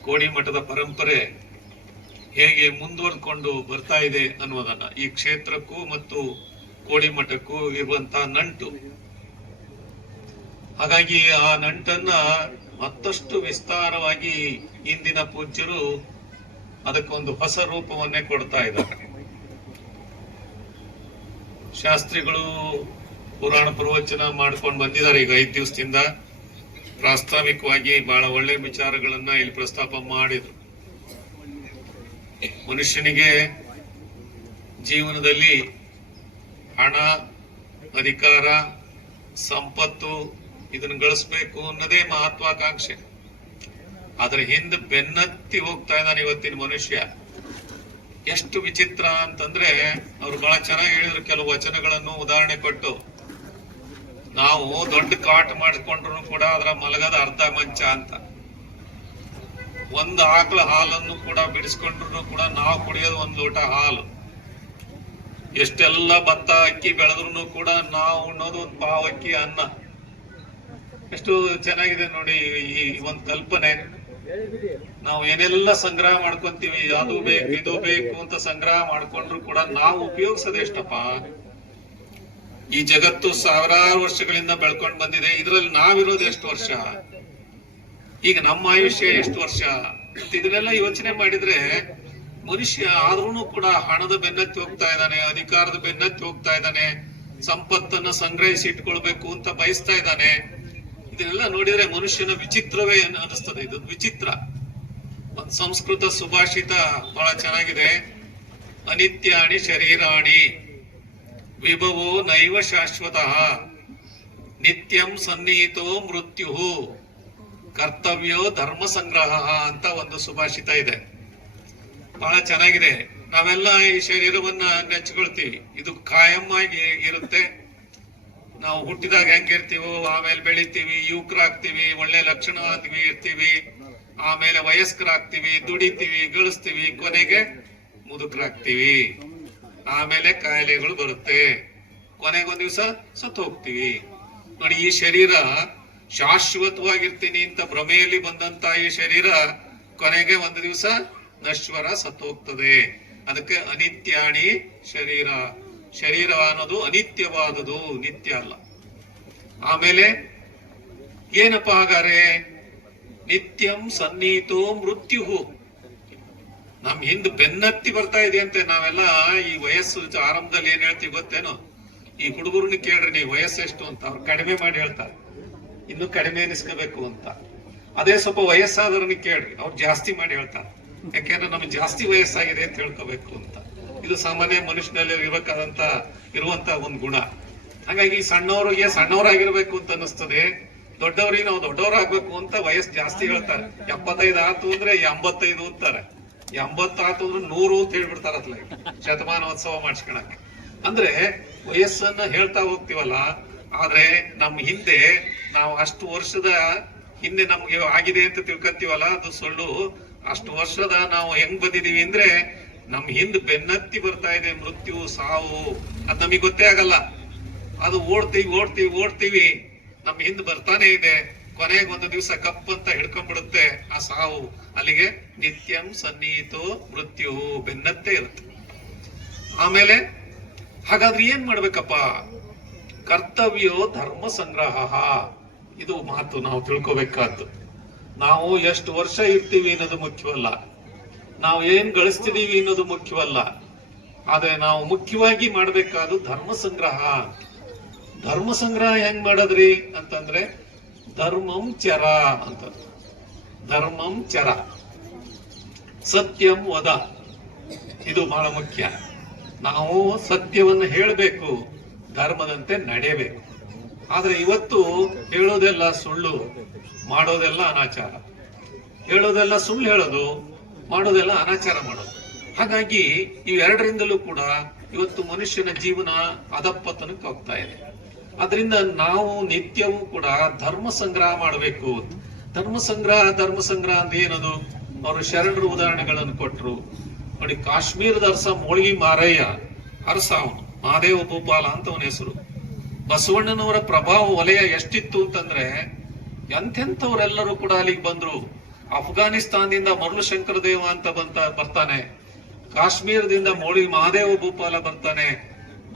ಕೋಡಿ ಮಠದ ಪರಂಪರೆ ಹೇಗೆ ಮುಂದುವರೆದುಕೊಂಡು ಬರ್ತಾ ಇದೆ ಅನ್ನೋದನ್ನ, ಈ ಕ್ಷೇತ್ರಕ್ಕೂ ಮತ್ತು ಕೋಡಿ ಮಠಕ್ಕೂ ಇರುವಂತಹ ನಂಟು ಹಾಗಾಗಿ ಆ ನಂಟನ್ನ ಮತ್ತಷ್ಟು ವಿಸ್ತಾರವಾಗಿ ಇಂದಿನ ಪೂಜ್ಯರು ಅದಕ್ಕೊಂದು ಹೊಸ ರೂಪವನ್ನೇ ಕೊಡ್ತಾ ಇದ್ದಾರೆ. ಶಾಸ್ತ್ರಿಗಳು ಪುರಾಣ ಪ್ರವಚನ ಮಾಡ್ಕೊಂಡು ಬಂದಿದ್ದಾರೆ ಈಗ 5 ದಿವಸದಿಂದ. ಪ್ರಾಸ್ತಾವಿಕವಾಗಿ ಬಹಳ ಒಳ್ಳೆ ವಿಚಾರಗಳನ್ನ ಇಲ್ಲಿ ಪ್ರಸ್ತಾಪ ಮಾಡಿದ್ರು. ಮನುಷ್ಯನಿಗೆ ಜೀವನದಲ್ಲಿ ಹಣ, ಅಧಿಕಾರ, ಸಂಪತ್ತು ಇದನ್ನು ಗಳಿಸ್ಬೇಕು ಅನ್ನೋದೇ ಮಹತ್ವಾಕಾಂಕ್ಷೆ. ಆದ್ರೆ ಹಿಂದೆ ಬೆನ್ನತ್ತಿ ಹೋಗ್ತಾ ಇದ್ದಾನೆ ಇವತ್ತಿನ ಮನುಷ್ಯ. ಎಷ್ಟು ವಿಚಿತ್ರ ಅಂತಂದ್ರೆ ಅವ್ರು ಬಹಳ ಚೆನ್ನಾಗಿ ಹೇಳಿದ್ರು. ಕೆಲವು ವಚನಗಳನ್ನು ಉದಾಹರಣೆ ಕೊಟ್ಟು, ನಾವು ದೊಡ್ಡ ಕಾಟ್ ಮಾಡಿಕೊಂಡ್ರು ಕೂಡ ಅದರ ಮಲಗದ ಅರ್ಧ ಮಂಚ ಅಂತ. ಒಂದು ಆಕಳ ಹಾಲನ್ನು ಕೂಡ ಬಿಡಿಸ್ಕೊಂಡ್ರು ಕೂಡ ನಾವು ಕುಡಿಯೋದು 1 ಲೋಟ ಹಾಲು. ಎಷ್ಟೆಲ್ಲ ಭತ್ತ ಅಕ್ಕಿ ಬೆಳೆದ್ರು ಕೂಡ ನಾವು ಉಣ್ಣೋದು 1 ಪಾವ್ ಅಕ್ಕಿ ಅನ್ನ. ಎಷ್ಟು ಚೆನ್ನಾಗಿದೆ ನೋಡಿ ಈ ಒಂದು ಕಲ್ಪನೆ. ನಾವು ಏನೆಲ್ಲ ಸಂಗ್ರಹ ಮಾಡ್ಕೊಂತೀವಿ, ಅದು ಬೇಕು ಇದು ಬೇಕು ಅಂತ ಸಂಗ್ರಹ ಮಾಡ್ಕೊಂಡ್ರು ಕೂಡ ನಾವು ಉಪಯೋಗಿಸೋದು ಎಷ್ಟಪ್ಪ. ಈ ಜಗತ್ತು ಸಾವಿರಾರು ವರ್ಷಗಳಿಂದ ಬೆಳ್ಕೊಂಡ್ ಬಂದಿದೆ. ಇದ್ರಲ್ಲಿ ನಾವಿರೋದು ಎಷ್ಟು ವರ್ಷ, ಈಗ ನಮ್ಮ ಆಯುಷ್ಯ ಎಷ್ಟು ವರ್ಷ, ಇದನ್ನೆಲ್ಲ ಯೋಚನೆ ಮಾಡಿದ್ರೆ ಮನುಷ್ಯ ಆದ್ರೂ ಕೂಡ ಹಣದ ಬೆನ್ನತ್ತಿ ಹೋಗ್ತಾ ಇದ್ದಾನೆ, ಅಧಿಕಾರದ ಬೆನ್ನತ್ತಿ ಹೋಗ್ತಾ ಇದ್ದಾನೆ, ಸಂಪತ್ತನ್ನ ಸಂಗ್ರಹಿಸಿ ಇಟ್ಕೊಳ್ಬೇಕು ಅಂತ ಬಯಸ್ತಾ ಇದ್ದಾನೆ. ಇದನ್ನೆಲ್ಲ ನೋಡಿದ್ರೆ ಮನುಷ್ಯನ ವಿಚಿತ್ರವೇ ಅನಿಸ್ತದೆ. ಇದು ವಿಚಿತ್ರ. ಸಂಸ್ಕೃತ ಸುಭಾಷಿತ ಬಹಳ ಚೆನ್ನಾಗಿದೆ. ಅನಿತ್ಯಾಣಿ ಶರೀರಾಣಿ ವಿಭವೋ ನೈವ ಶಾಶ್ವತಃ ನಿತ್ಯಂ ಸನ್ನಿಹಿತೋ ಮೃತ್ಯು ಕರ್ತವ್ಯೋ ಧರ್ಮ ಸಂಗ್ರಹ ಅಂತ ಒಂದು ಸುಭಾಷಿತ ಇದೆ. ಬಹಳ ಚೆನ್ನಾಗಿದೆ. ನಾವೆಲ್ಲ ಈ ಶರೀರವನ್ನ ನೆಚ್ಕೊಳ್ತೀವಿ, ಇದು ಕಾಯಂ ಆಗಿ ಇರುತ್ತೆ. ನಾವು ಹುಟ್ಟಿದಾಗ ಹೆಂಗಿರ್ತೀವೋ ಆಮೇಲೆ ಬೆಳಿತೀವಿ, ಯುವಕರಾಗ್ತೀವಿ, ಒಳ್ಳೆ ಲಕ್ಷಣ ಇರ್ತೀವಿ, ಆಮೇಲೆ ವಯಸ್ಕರಾಗ್ತೀವಿ, ದುಡಿತೀವಿ, ಗಳಿಸ್ತೀವಿ, ಕೊನೆಗೆ ಮುದುಕರಾಗ್ತೀವಿ, ಆಮೇಲೆ ಕಾಯಿಲೆಗಳು ಬರುತ್ತೆ, ಕೊನೆಗೊಂದ್ ದಿವಸ ಸತ್ತು ಹೋಗ್ತೀವಿ. ನೋಡಿ, ಈ ಶರೀರ ಶಾಶ್ವತವಾಗಿರ್ತೀನಿ ಅಂತ ಭ್ರಮೆಯಲ್ಲಿ ಬಂದಂತ ಈ ಶರೀರ ಕೊನೆಗೆ ಒಂದು ದಿವಸ ನಶ್ವರ ಸತ್ತು ಹೋಗ್ತದೆ. ಅದಕ್ಕೆ ಅನಿತ್ಯಾಣಿ ಶರೀರ. ಶರೀರ ಅನ್ನೋದು ಅನಿತ್ಯವಾದದು, ನಿತ್ಯ ಅಲ್ಲ. ಆಮೇಲೆ ಏನಪ್ಪ ಹಾಗಾರೆ ನಿತ್ಯಂ ಸನ್ನಿಹಿತೋ ಮೃತ್ಯು. ನಮ್ ಹಿಂದ್ ಬೆನ್ನತ್ತಿ ಬರ್ತಾ ಇದೆ ಅಂತೆ. ನಾವೆಲ್ಲ ಈ ವಯಸ್ಸು ಆರಂಭದಲ್ಲಿ ಏನ್ ಹೇಳ್ತೀವಿ ಗೊತ್ತೇನೋ, ಈ ಹುಡುಗರನ್ನ ಕೇಳ್ರಿ ನೀವು ವಯಸ್ಸೆಷ್ಟು ಅಂತ, ಅವ್ರು ಕಡಿಮೆ ಮಾಡಿ ಹೇಳ್ತಾರೆ, ಇನ್ನು ಕಡಿಮೆ ಎನಿಸ್ಕೋಬೇಕು ಅಂತ. ಅದೇ ಸ್ವಲ್ಪ ವಯಸ್ಸಾದವ್ರನ್ನ ಕೇಳ್ರಿ, ಅವ್ರು ಜಾಸ್ತಿ ಮಾಡಿ ಹೇಳ್ತಾರೆ, ಯಾಕೆಂದ್ರೆ ನಮ್ಗೆ ಜಾಸ್ತಿ ವಯಸ್ಸಾಗಿದೆ ಅಂತ ಹೇಳ್ಕೋಬೇಕು ಅಂತ. ಇದು ಸಾಮಾನ್ಯ ಮನುಷ್ಯನಲ್ಲಿ ಇರುವಂತ ಒಂದು ಗುಣ. ಹಾಗಾಗಿ ಸಣ್ಣವರಿಗೆ ಸಣ್ಣವರಾಗಿರ್ಬೇಕು ಅಂತ ಅನಿಸ್ತದೆ, ದೊಡ್ಡವರಿಗೆ ನಾವು ದೊಡ್ಡವರಾಗ್ಬೇಕು ಅಂತ ವಯಸ್ಸು ಜಾಸ್ತಿ ಹೇಳ್ತಾರೆ. 75 ಆತು ಅಂದ್ರೆ 85 ಅಂತಾರೆ, 80 ಆತು ಅಂದ್ರೆ 100 ಅಂತ ಹೇಳ್ಬಿಡ್ತಾರ ಅತ್ಲ ಶತಮಾನೋತ್ಸವ ಮಾಡಿಸ್ಕೊಳಕ್ಕೆ. ಅಂದ್ರೆ ವಯಸ್ಸನ್ನ ಹೇಳ್ತಾ ಹೋಗ್ತೀವಲ್ಲ, ಆದ್ರೆ ನಮ್ ಹಿಂದೆ ನಾವು ಅಷ್ಟು ವರ್ಷದ ಹಿಂದೆ ನಮ್ಗೆ ಆಗಿದೆ ಅಂತ ತಿಳ್ಕೊಂತೀವಲ್ಲ, ಅದು ಸುಳ್ಳು. ಅಷ್ಟು ವರ್ಷದ ನಾವು ಹೆಂಗ್ ಬಂದಿದೀವಿ ಅಂದ್ರೆ ನಮ್ ಹಿಂದ್ ಬೆನ್ನತ್ತಿ ಬರ್ತಾ ಇದೆ ಮೃತ್ಯು, ಸಾವು. ಅದ್ ನಮಗ್ ಗೊತ್ತೇ ಆಗಲ್ಲ. ಅದು ಓಡ್ತೀವಿ, ನಮ್ ಹಿಂದ್ ಬರ್ತಾನೆ ಇದೆ. ಕೊನೆಗೆ ಒಂದು ದಿವಸ ಕಪ್ಪಂತ ಹಿಡ್ಕೊಂಡ್ಬಿಡುತ್ತೆ ಆ ಸಾವು. ಅಲ್ಲಿಗೆ ನಿತ್ಯಂ ಸನ್ನಿಹಿತೋ ಮೃತ್ಯು, ಬೆನ್ನತ್ತೇ ಇರುತ್ತೆ. ಆಮೇಲೆ ಹಾಗಾದ್ರೆ ಏನ್ ಮಾಡ್ಬೇಕಪ್ಪ? ಕರ್ತವ್ಯೋ ಧರ್ಮ ಸಂಗ್ರಹ. ಇದು ಮಾತು ನಾವು ತಿಳ್ಕೊಬೇಕಾದ್ದು. ನಾವು ಎಷ್ಟು ವರ್ಷ ಇರ್ತೀವಿ ಅನ್ನೋದು ಮುಖ್ಯವಲ್ಲ, ನಾವು ಏನ್ ಗಳಿಸ್ತಿದೀವಿ ಅನ್ನೋದು ಮುಖ್ಯವಲ್ಲ. ಆದ್ರೆ ನಾವು ಮುಖ್ಯವಾಗಿ ಮಾಡ್ಬೇಕಾದ್ದು ಧರ್ಮ ಸಂಗ್ರಹ. ಧರ್ಮ ಸಂಗ್ರಹ ಹೆಂಗ್ ಮಾಡದ್ರಿ ಅಂತಂದ್ರೆ ಧರ್ಮಂ ಚರ ಅಂತ. ಧರ್ಮಂ ಚರ, ಸತ್ಯಂ ವದ. ಇದು ಬಹಳ ಮುಖ್ಯ. ನಾವು ಸತ್ಯವನ್ನು ಹೇಳಬೇಕು, ಧರ್ಮದಂತೆ ನಡೆಯಬೇಕು. ಆದ್ರೆ ಇವತ್ತು ಹೇಳೋದೆಲ್ಲ ಸುಳ್ಳು, ಮಾಡೋದೆಲ್ಲ ಅನಾಚಾರ. ಹೇಳೋದೆಲ್ಲ ಸುಳ್ಳು ಹೇಳೋದು, ಮಾಡೋದೆಲ್ಲ ಅನಾಚಾರ ಮಾಡೋದು. ಹಾಗಾಗಿ ಇವೆರಡರಿಂದಲೂ ಕೂಡ ಇವತ್ತು ಮನುಷ್ಯನ ಜೀವನ ಅಧಪತನಕ್ಕೆ ಹೋಗ್ತಾ ಇದೆ. ಅದರಿಂದ ನಾವು ನಿತ್ಯವೂ ಕೂಡ ಧರ್ಮ ಸಂಗ್ರಹ ಮಾಡಬೇಕು. ಧರ್ಮ ಸಂಗ್ರಹ ಅಂತ ಏನದು? ಅವರು ಶರಣರು ಉದಾಹರಣೆಗಳನ್ನು ಕೊಟ್ರು ನೋಡಿ. ಕಾಶ್ಮೀರದ ಅರಸ ಮೋಳ್ಗಿ ಮಾರಯ್ಯ ಅರಸ, ಅವನು ಮಹಾದೇವ ಭೂಪಾಲ ಅಂತ ಅವನ ಹೆಸರು. ಬಸವಣ್ಣನವರ ಪ್ರಭಾವ ವಲಯ ಎಷ್ಟಿತ್ತು ಅಂತಂದ್ರೆ ಎಂತೆಂಥವರೆಲ್ಲರೂ ಕೂಡ ಅಲ್ಲಿಗೆ ಬಂದ್ರು. ಅಫ್ಘಾನಿಸ್ತಾನದಿಂದ ಮರುಳು ಶಂಕರದೇವ ಅಂತ ಬರ್ತಾನೆ, ಕಾಶ್ಮೀರದಿಂದ ಮೋಳಿ ಮಹಾದೇವ ಭೂಪಾಲ ಬರ್ತಾನೆ,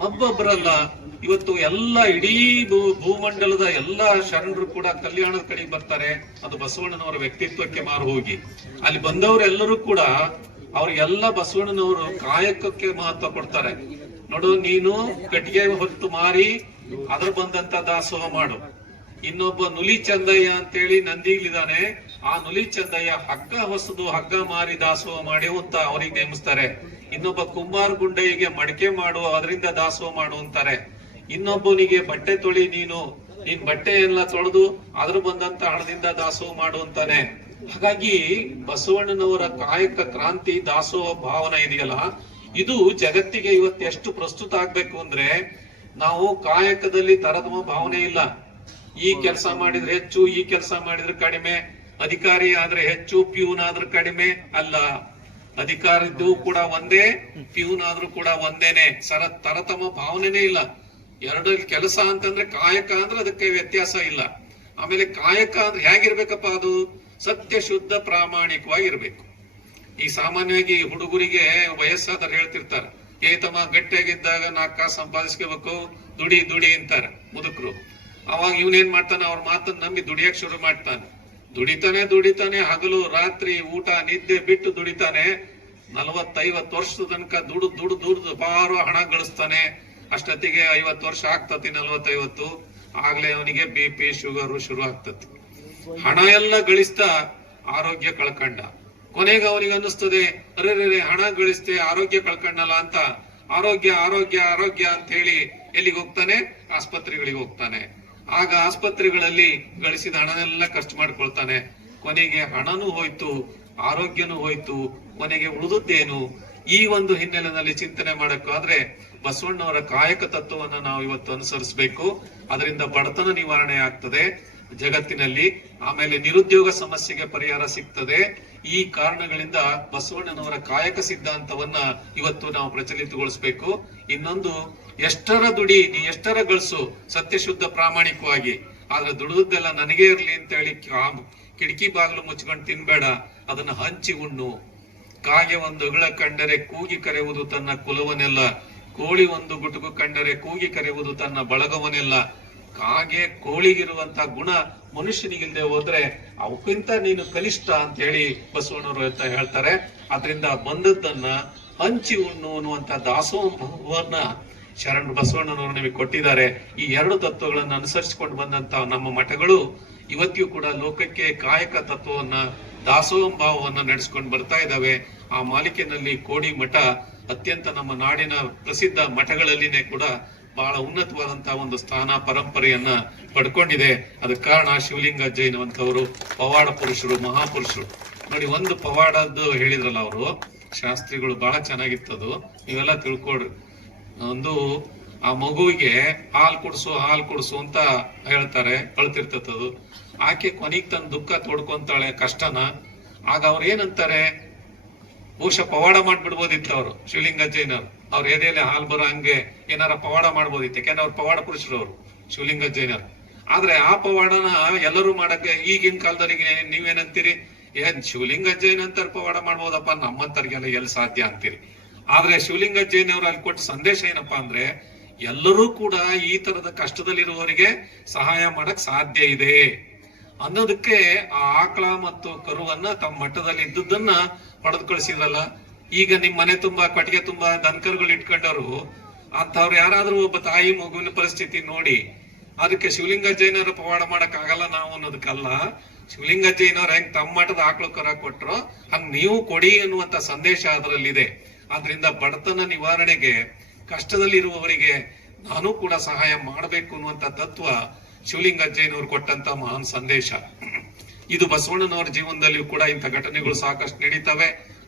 ಒಬ್ಬೊಬ್ಬರಲ್ಲ, ಇವತ್ತು ಎಲ್ಲ ಇಡೀ ಭೂಮಂಡಲದ ಎಲ್ಲ ಶರಣರು ಕೂಡ ಕಲ್ಯಾಣದ ಕಡೆಗೆ ಬರ್ತಾರೆ. ಅದು ಬಸವಣ್ಣನವರ ವ್ಯಕ್ತಿತ್ವಕ್ಕೆ ಮಾರು ಹೋಗಿ ಅಲ್ಲಿ ಬಂದವರೆಲ್ಲರೂ ಕೂಡ ಅವ್ರಿಗೆಲ್ಲ ಬಸವಣ್ಣನವರು ಕಾಯಕಕ್ಕೆ ಮಹತ್ವ ಕೊಡ್ತಾರೆ. ನೋಡು, ನೀನು ಕಟ್ಟಿಗೆ ಹೊತ್ತು ಮಾರಿ ಅದ್ರ ಬಂದಂತ ದಾಸೋಹ ಮಾಡು. ಇನ್ನೊಬ್ಬ ನುಲಿ ಚಂದಯ್ಯ ಅಂತೇಳಿ ನಂದಿಲಿದ್ದಾನೆ, ಆ ನುಲಿ ಚಂದಯ್ಯ ಹಗ್ಗ ಹೊಸದು ಹಗ್ಗ ಮಾರಿ ದಾಸೋಹ ಮಾಡಿ ಅಂತ ಅವ್ರಿಗೆ ನೇಮಿಸ್ತಾರೆ. ಇನ್ನೊಬ್ಬ ಕುಂಬಾರ ಗುಂಡಯ್ಯಗೆ ಮಡಿಕೆ ಮಾಡು, ಅದರಿಂದ ದಾಸೋಹ ಮಾಡು ಅಂತಾರೆ. ಇನ್ನೊಬ್ಬನಿಗೆ ಬಟ್ಟೆ ತೊಳಿ, ನೀನ್ ಬಟ್ಟೆ ಎಲ್ಲ ತೊಳೆದು ಅದ್ರ ಬಂದಂತ ಹಣದಿಂದ ದಾಸೋಹ ಮಾಡು ಅಂತಾನೆ. ಹಾಗಾಗಿ ಬಸವಣ್ಣನವರ ಕಾಯಕ ಕ್ರಾಂತಿ ದಾಸೋಹ ಭಾವನೆ ಇದೆಯಲ್ಲ, ಇದು ಜಗತ್ತಿಗೆ ಇವತ್ತು ಎಷ್ಟು ಪ್ರಸ್ತುತ ಆಗ್ಬೇಕು ಅಂದ್ರೆ, ನಾವು ಕಾಯಕದಲ್ಲಿ ತರತಮ ಭಾವನೆ ಇಲ್ಲ. ಈ ಕೆಲಸ ಮಾಡಿದ್ರೆ ಹೆಚ್ಚು, ಈ ಕೆಲಸ ಮಾಡಿದ್ರೆ ಕಡಿಮೆ, ಅಧಿಕಾರಿ ಆದ್ರೆ ಹೆಚ್ಚು, ಪ್ಯೂನ್ ಆದ್ರೆ ಕಡಿಮೆ ಅಲ್ಲ. ಅಧಿಕಾರದ್ದು ಕೂಡ ಒಂದೇ, ಪ್ಯೂನ್ ಆದ್ರೂ ಕೂಡ ಒಂದೇನೆ. ತರತಮ ಭಾವನೆನೇ ಇಲ್ಲ. ಎರಡಲ್ಲಿ ಕೆಲಸ ಅಂತಂದ್ರೆ ಕಾಯಕ ಅಂದ್ರೆ ಅದಕ್ಕೆ ವ್ಯತ್ಯಾಸ ಇಲ್ಲ. ಆಮೇಲೆ ಕಾಯಕ ಅಂದ್ರೆ ಹೇಗಿರ್ಬೇಕಪ್ಪ, ಅದು ಸತ್ಯ ಶುದ್ಧ ಪ್ರಾಮಾಣಿಕವಾಗಿರ್ಬೇಕು. ಈ ಸಾಮಾನ್ಯವಾಗಿ ಹುಡುಗರಿಗೆ ವಯಸ್ಸಾದವ್ರು ಹೇಳ್ತಿರ್ತಾರೆ, ತಮ್ಮ ಗಟ್ಟಿಯಾಗಿದ್ದಾಗ 4 ಕಾಸು ಸಂಪಾದಿಸ್ಕೋಬೇಕು, ದುಡಿ ಅಂತಾರೆ ಮುದುಕರು. ಅವಾಗ ಇವನೇನ್ ಮಾಡ್ತಾನೆ, ಅವ್ರ ಮಾತನ್ನ ನಂಬಿ ದುಡಿಯಕ್ ಶುರು ಮಾಡ್ತಾನೆ. ದುಡಿತಾನೆ ಹಗಲು ರಾತ್ರಿ ಊಟ ನಿದ್ದೆ ಬಿಟ್ಟು ದುಡಿತಾನೆ. 40-50 ವರ್ಷದ ತನಕ ದುಡ್ದು ಬಾರೋ ಹಣ ಗಳಿಸ್ತಾನೆ. ಅಷ್ಟೊತ್ತಿಗೆ 50 ವರ್ಷ ಆಗ್ತತಿ, 40-50 ಆಗ್ಲೇ ಅವನಿಗೆ BP ಶುಗರು ಶುರು ಆಗ್ತತಿ. ಹಣ ಎಲ್ಲ ಗಳಿಸ್ತಾ ಆರೋಗ್ಯ ಕಳ್ಕಂಡ. ಕೊನೆಗೆ ಅವನಿಗೆ ಅನ್ನಿಸ್ತದೆ, ಅರೆ ಹಣ ಗಳಿಸ್ತೆ ಆರೋಗ್ಯ ಕಳ್ಕಂಡಲ್ಲ ಅಂತ. ಆರೋಗ್ಯ ಅಂತ ಹೇಳಿ ಎಲ್ಲಿಗೆ ಹೋಗ್ತಾನೆ, ಆಸ್ಪತ್ರೆಗಳಿಗೆ ಹೋಗ್ತಾನೆ. ಆಗ ಆಸ್ಪತ್ರೆಗಳಲ್ಲಿ ಗಳಿಸಿದ ಹಣನೆಲ್ಲ ಖರ್ಚು ಮಾಡ್ಕೊಳ್ತಾನೆ. ಕೊನೆಗೆ ಹಣನೂ ಹೋಯ್ತು, ಆರೋಗ್ಯನೂ ಹೋಯ್ತು, ಕೊನೆಗೆ ಉಳಿದದ್ದೇನು? ಈ ಒಂದು ಹಿನ್ನೆಲೆಯಲ್ಲಿ ಚಿಂತನೆ ಮಾಡಕ್ಕಾದ್ರೆ ಬಸವಣ್ಣವರ ಕಾಯಕ ತತ್ವವನ್ನ ನಾವು ಇವತ್ತು ಅನುಸರಿಸಬೇಕು. ಅದರಿಂದ ಬಡತನ ನಿವಾರಣೆ ಆಗ್ತದೆ ಜಗತ್ತಿನಲ್ಲಿ. ಆಮೇಲೆ ನಿರುದ್ಯೋಗ ಸಮಸ್ಯೆಗೆ ಪರಿಹಾರ ಸಿಗ್ತದೆ. ಈ ಕಾರಣಗಳಿಂದ ಬಸವಣ್ಣನವರ ಕಾಯಕ ಸಿದ್ಧಾಂತವನ್ನ ಇವತ್ತು ನಾವು ಪ್ರಚಲಿತಗೊಳಿಸಬೇಕು. ಇನ್ನೊಂದು, ಎಷ್ಟರ ದುಡಿ, ನೀ ಎಷ್ಟರ ಗಳಿಸು ಸತ್ಯಶುದ್ಧ ಪ್ರಾಮಾಣಿಕವಾಗಿ, ಆದ್ರೆ ದುಡಿದೆಲ್ಲ ನನಗೇ ಇರ್ಲಿ ಅಂತ ಹೇಳಿ ಕಿಟಕಿ ಬಾಗಿಲು ಮುಚ್ಕೊಂಡು ತಿನ್ಬೇಡ, ಅದನ್ನ ಹಂಚಿ ಉಣ್ಣು. ಕಾಗೆ ಒಂದು ಅಗಳ ಕಂಡರೆ ಕೂಗಿ ಕರೆಯುವುದು ತನ್ನ ಕುಲವನೆಲ್ಲ, ಕೋಳಿ ಒಂದು ಗುಟುಕು ಕಂಡರೆ ಕೂಗಿ ಕರೆಯುವುದು ತನ್ನ ಬಳಗವನೆಲ್ಲ. ಕಾಗೆ ಕೋಳಿಗಿರುವಂತ ಗುಣ ಮನುಷ್ಯನಿಗಿಲ್ದೆ ಹೋದ್ರೆ ಅವಕ್ಕಿಂತ ನೀನು ಕನಿಷ್ಠ ಅಂತ ಹೇಳಿ ಬಸವಣ್ಣವರು ಹೇಳ್ತಾರೆ. ಅದರಿಂದ ಬಂದದ್ದನ್ನ ಹಂಚಿ ಉಣ್ಣು ಅನ್ನುವಂತ ದಾಸೋಹವನ್ನ ಶರಣ ಬಸವಣ್ಣನವರು ನಿಮಗೆ ಕೊಟ್ಟಿದ್ದಾರೆ. ಈ 2 ತತ್ವಗಳನ್ನು ಅನುಸರಿಸಿಕೊಂಡು ಬಂದಂತ ನಮ್ಮ ಮಠಗಳು ಇವತ್ತಿಗೂ ಕೂಡ ಲೋಕಕ್ಕೆ ಕಾಯಕ ತತ್ವವನ್ನ, ದಾಸೋಹ ಭಾವವನ್ನ ನಡೆಸ್ಕೊಂಡು ಬರ್ತಾ ಇದ್ದಾವೆ. ಆ ಮಾಲಿಕೆನಲ್ಲಿ ಕೋಡಿ ಮಠ ಅತ್ಯಂತ ನಮ್ಮ ನಾಡಿನ ಪ್ರಸಿದ್ಧ ಮಠಗಳಲ್ಲಿನೇ ಕೂಡ ಬಹಳ ಉನ್ನತವಾದಂತಹ ಒಂದು ಸ್ಥಾನ ಪರಂಪರೆಯನ್ನ ಪಡ್ಕೊಂಡಿದೆ. ಅದಕ್ಕೆ ಕಾರಣ ಶಿವಲಿಂಗ ಜೈನವಂತವರು ಪವಾಡ ಪುರುಷರು, ಮಹಾಪುರುಷರು. ನೋಡಿ, ಒಂದು ಪವಾಡದ್ದು ಹೇಳಿದ್ರಲ್ಲ ಅವರು ಶಾಸ್ತ್ರಿಗಳು, ಬಹಳ ಚೆನ್ನಾಗಿತ್ತದು, ನೀವೆಲ್ಲ ತಿಳ್ಕೊಡ್ರಿ. ಒಂದು ಆ ಮಗುವಿಗೆ ಹಾಲು ಕುಡಿಸು ಅಂತ ಹೇಳ್ತಾರೆ, ಅಳ್ತಿರ್ತದದು. ಆಕೆ ಕೊನೆಗೆ ತನ್ನ ದುಃಖ ತೋಡ್ಕೊಂತಾಳೆ, ಕಷ್ಟನ. ಆಗ ಅವ್ರು ಏನಂತಾರೆ, ಬಹುಶಃ ಪವಾಡ ಮಾಡ್ಬಿಡ್ಬೋದಿತ್ತು ಅವರು ಶಿವಲಿಂಗ ಜೈನರು. ಅವ್ರ ಎದೆಯಲ್ಲಿ ಹಾಲು ಬರೋ ಹಂಗೆ ಏನಾರ ಪವಾಡ ಮಾಡ್ಬೋದಿತ್ತು, ಯಾಕೆಂದ್ರೆ ಅವ್ರ ಪವಾಡ ಪುರುಷರು ಅವರು ಶಿವಲಿಂಗ ಜೈನರು. ಆದ್ರೆ ಆ ಪವಾಡನ ಎಲ್ಲರೂ ಮಾಡಕ್ಕೆ ಈಗಿನ ಕಾಲದವರಿಗೆ ನೀವೇನಂತೀರಿ, ಏನ್ ಶಿವಲಿಂಗ ಜೈನ್ ಅಂತಾರ ಪವಾಡ ಮಾಡ್ಬೋದಪ್ಪ, ನಮ್ಮಂತರ್ಗೆಲ್ಲ ಎಲ್ಲಿ ಸಾಧ್ಯ ಅಂತೀರಿ. ಆದ್ರೆ ಶಿವಲಿಂಗ ಜೈನ್ ಅವರು ಅಲ್ಲಿ ಕೊಟ್ಟ ಸಂದೇಶ ಏನಪ್ಪಾ ಅಂದ್ರೆ, ಎಲ್ಲರೂ ಕೂಡ ಈ ತರದ ಕಷ್ಟದಲ್ಲಿರುವವರಿಗೆ ಸಹಾಯ ಮಾಡಕ್ ಸಾಧ್ಯ ಇದೆ ಅನ್ನೋದಕ್ಕೆ ಆ ಆಕಳ ಮತ್ತು ಕರುವನ್ನ ತಮ್ಮ ಮಠದಲ್ಲಿ ಇದ್ದದನ್ನ ಪಡೆದು ಕಳಿಸಿದ್ರಲ್ಲ. ಈಗ ನಿಮ್ ಮನೆ ತುಂಬಾ ಕಟ್ಟಿಗೆ ತುಂಬಾ ದನಕರುಗಳು ಇಟ್ಕೊಂಡವರು ಅಂತವ್ರು ಯಾರಾದ್ರೂ ಒಬ್ಬ ತಾಯಿ ಮಗುವಿನ ಪರಿಸ್ಥಿತಿ ನೋಡಿ ಅದಕ್ಕೆ ಶಿವಲಿಂಗ ಜೈನರ ಪವಾಡ ಮಾಡಕ್ ಆಗಲ್ಲ ನಾವು ಅನ್ನೋದಕ್ಕಲ್ಲ. ಶಿವಲಿಂಗ ಜೈನವ್ರ ಹೆಂಗ್ ತಮ್ಮ ಮಠದ ಆಕಳು ಕರ ಕೊಟ್ರು ಹಂಗ್ ನೀವು ಕೊಡಿ ಅನ್ನುವಂತ ಸಂದೇಶ ಅದರಲ್ಲಿದೆ. ಆದ್ರಿಂದ ಬಡತನ ನಿವಾರಣೆಗೆ, ಕಷ್ಟದಲ್ಲಿರುವವರಿಗೆ ನಾನು ಕೂಡ ಸಹಾಯ ಮಾಡಬೇಕು ಅನ್ನುವಂತ ತತ್ವ ಶಿವಲಿಂಗ ಜೈನವ್ರು ಕೊಟ್ಟಂತ ಮಹಾನ್ ಸಂದೇಶ. ಇದು ಬಸವಣ್ಣನವರ ಜೀವನದಲ್ಲಿಯೂ ಕೂಡ ಇಂಥ ಘಟನೆಗಳು ಸಾಕಷ್ಟು ನಡೀತವೆ.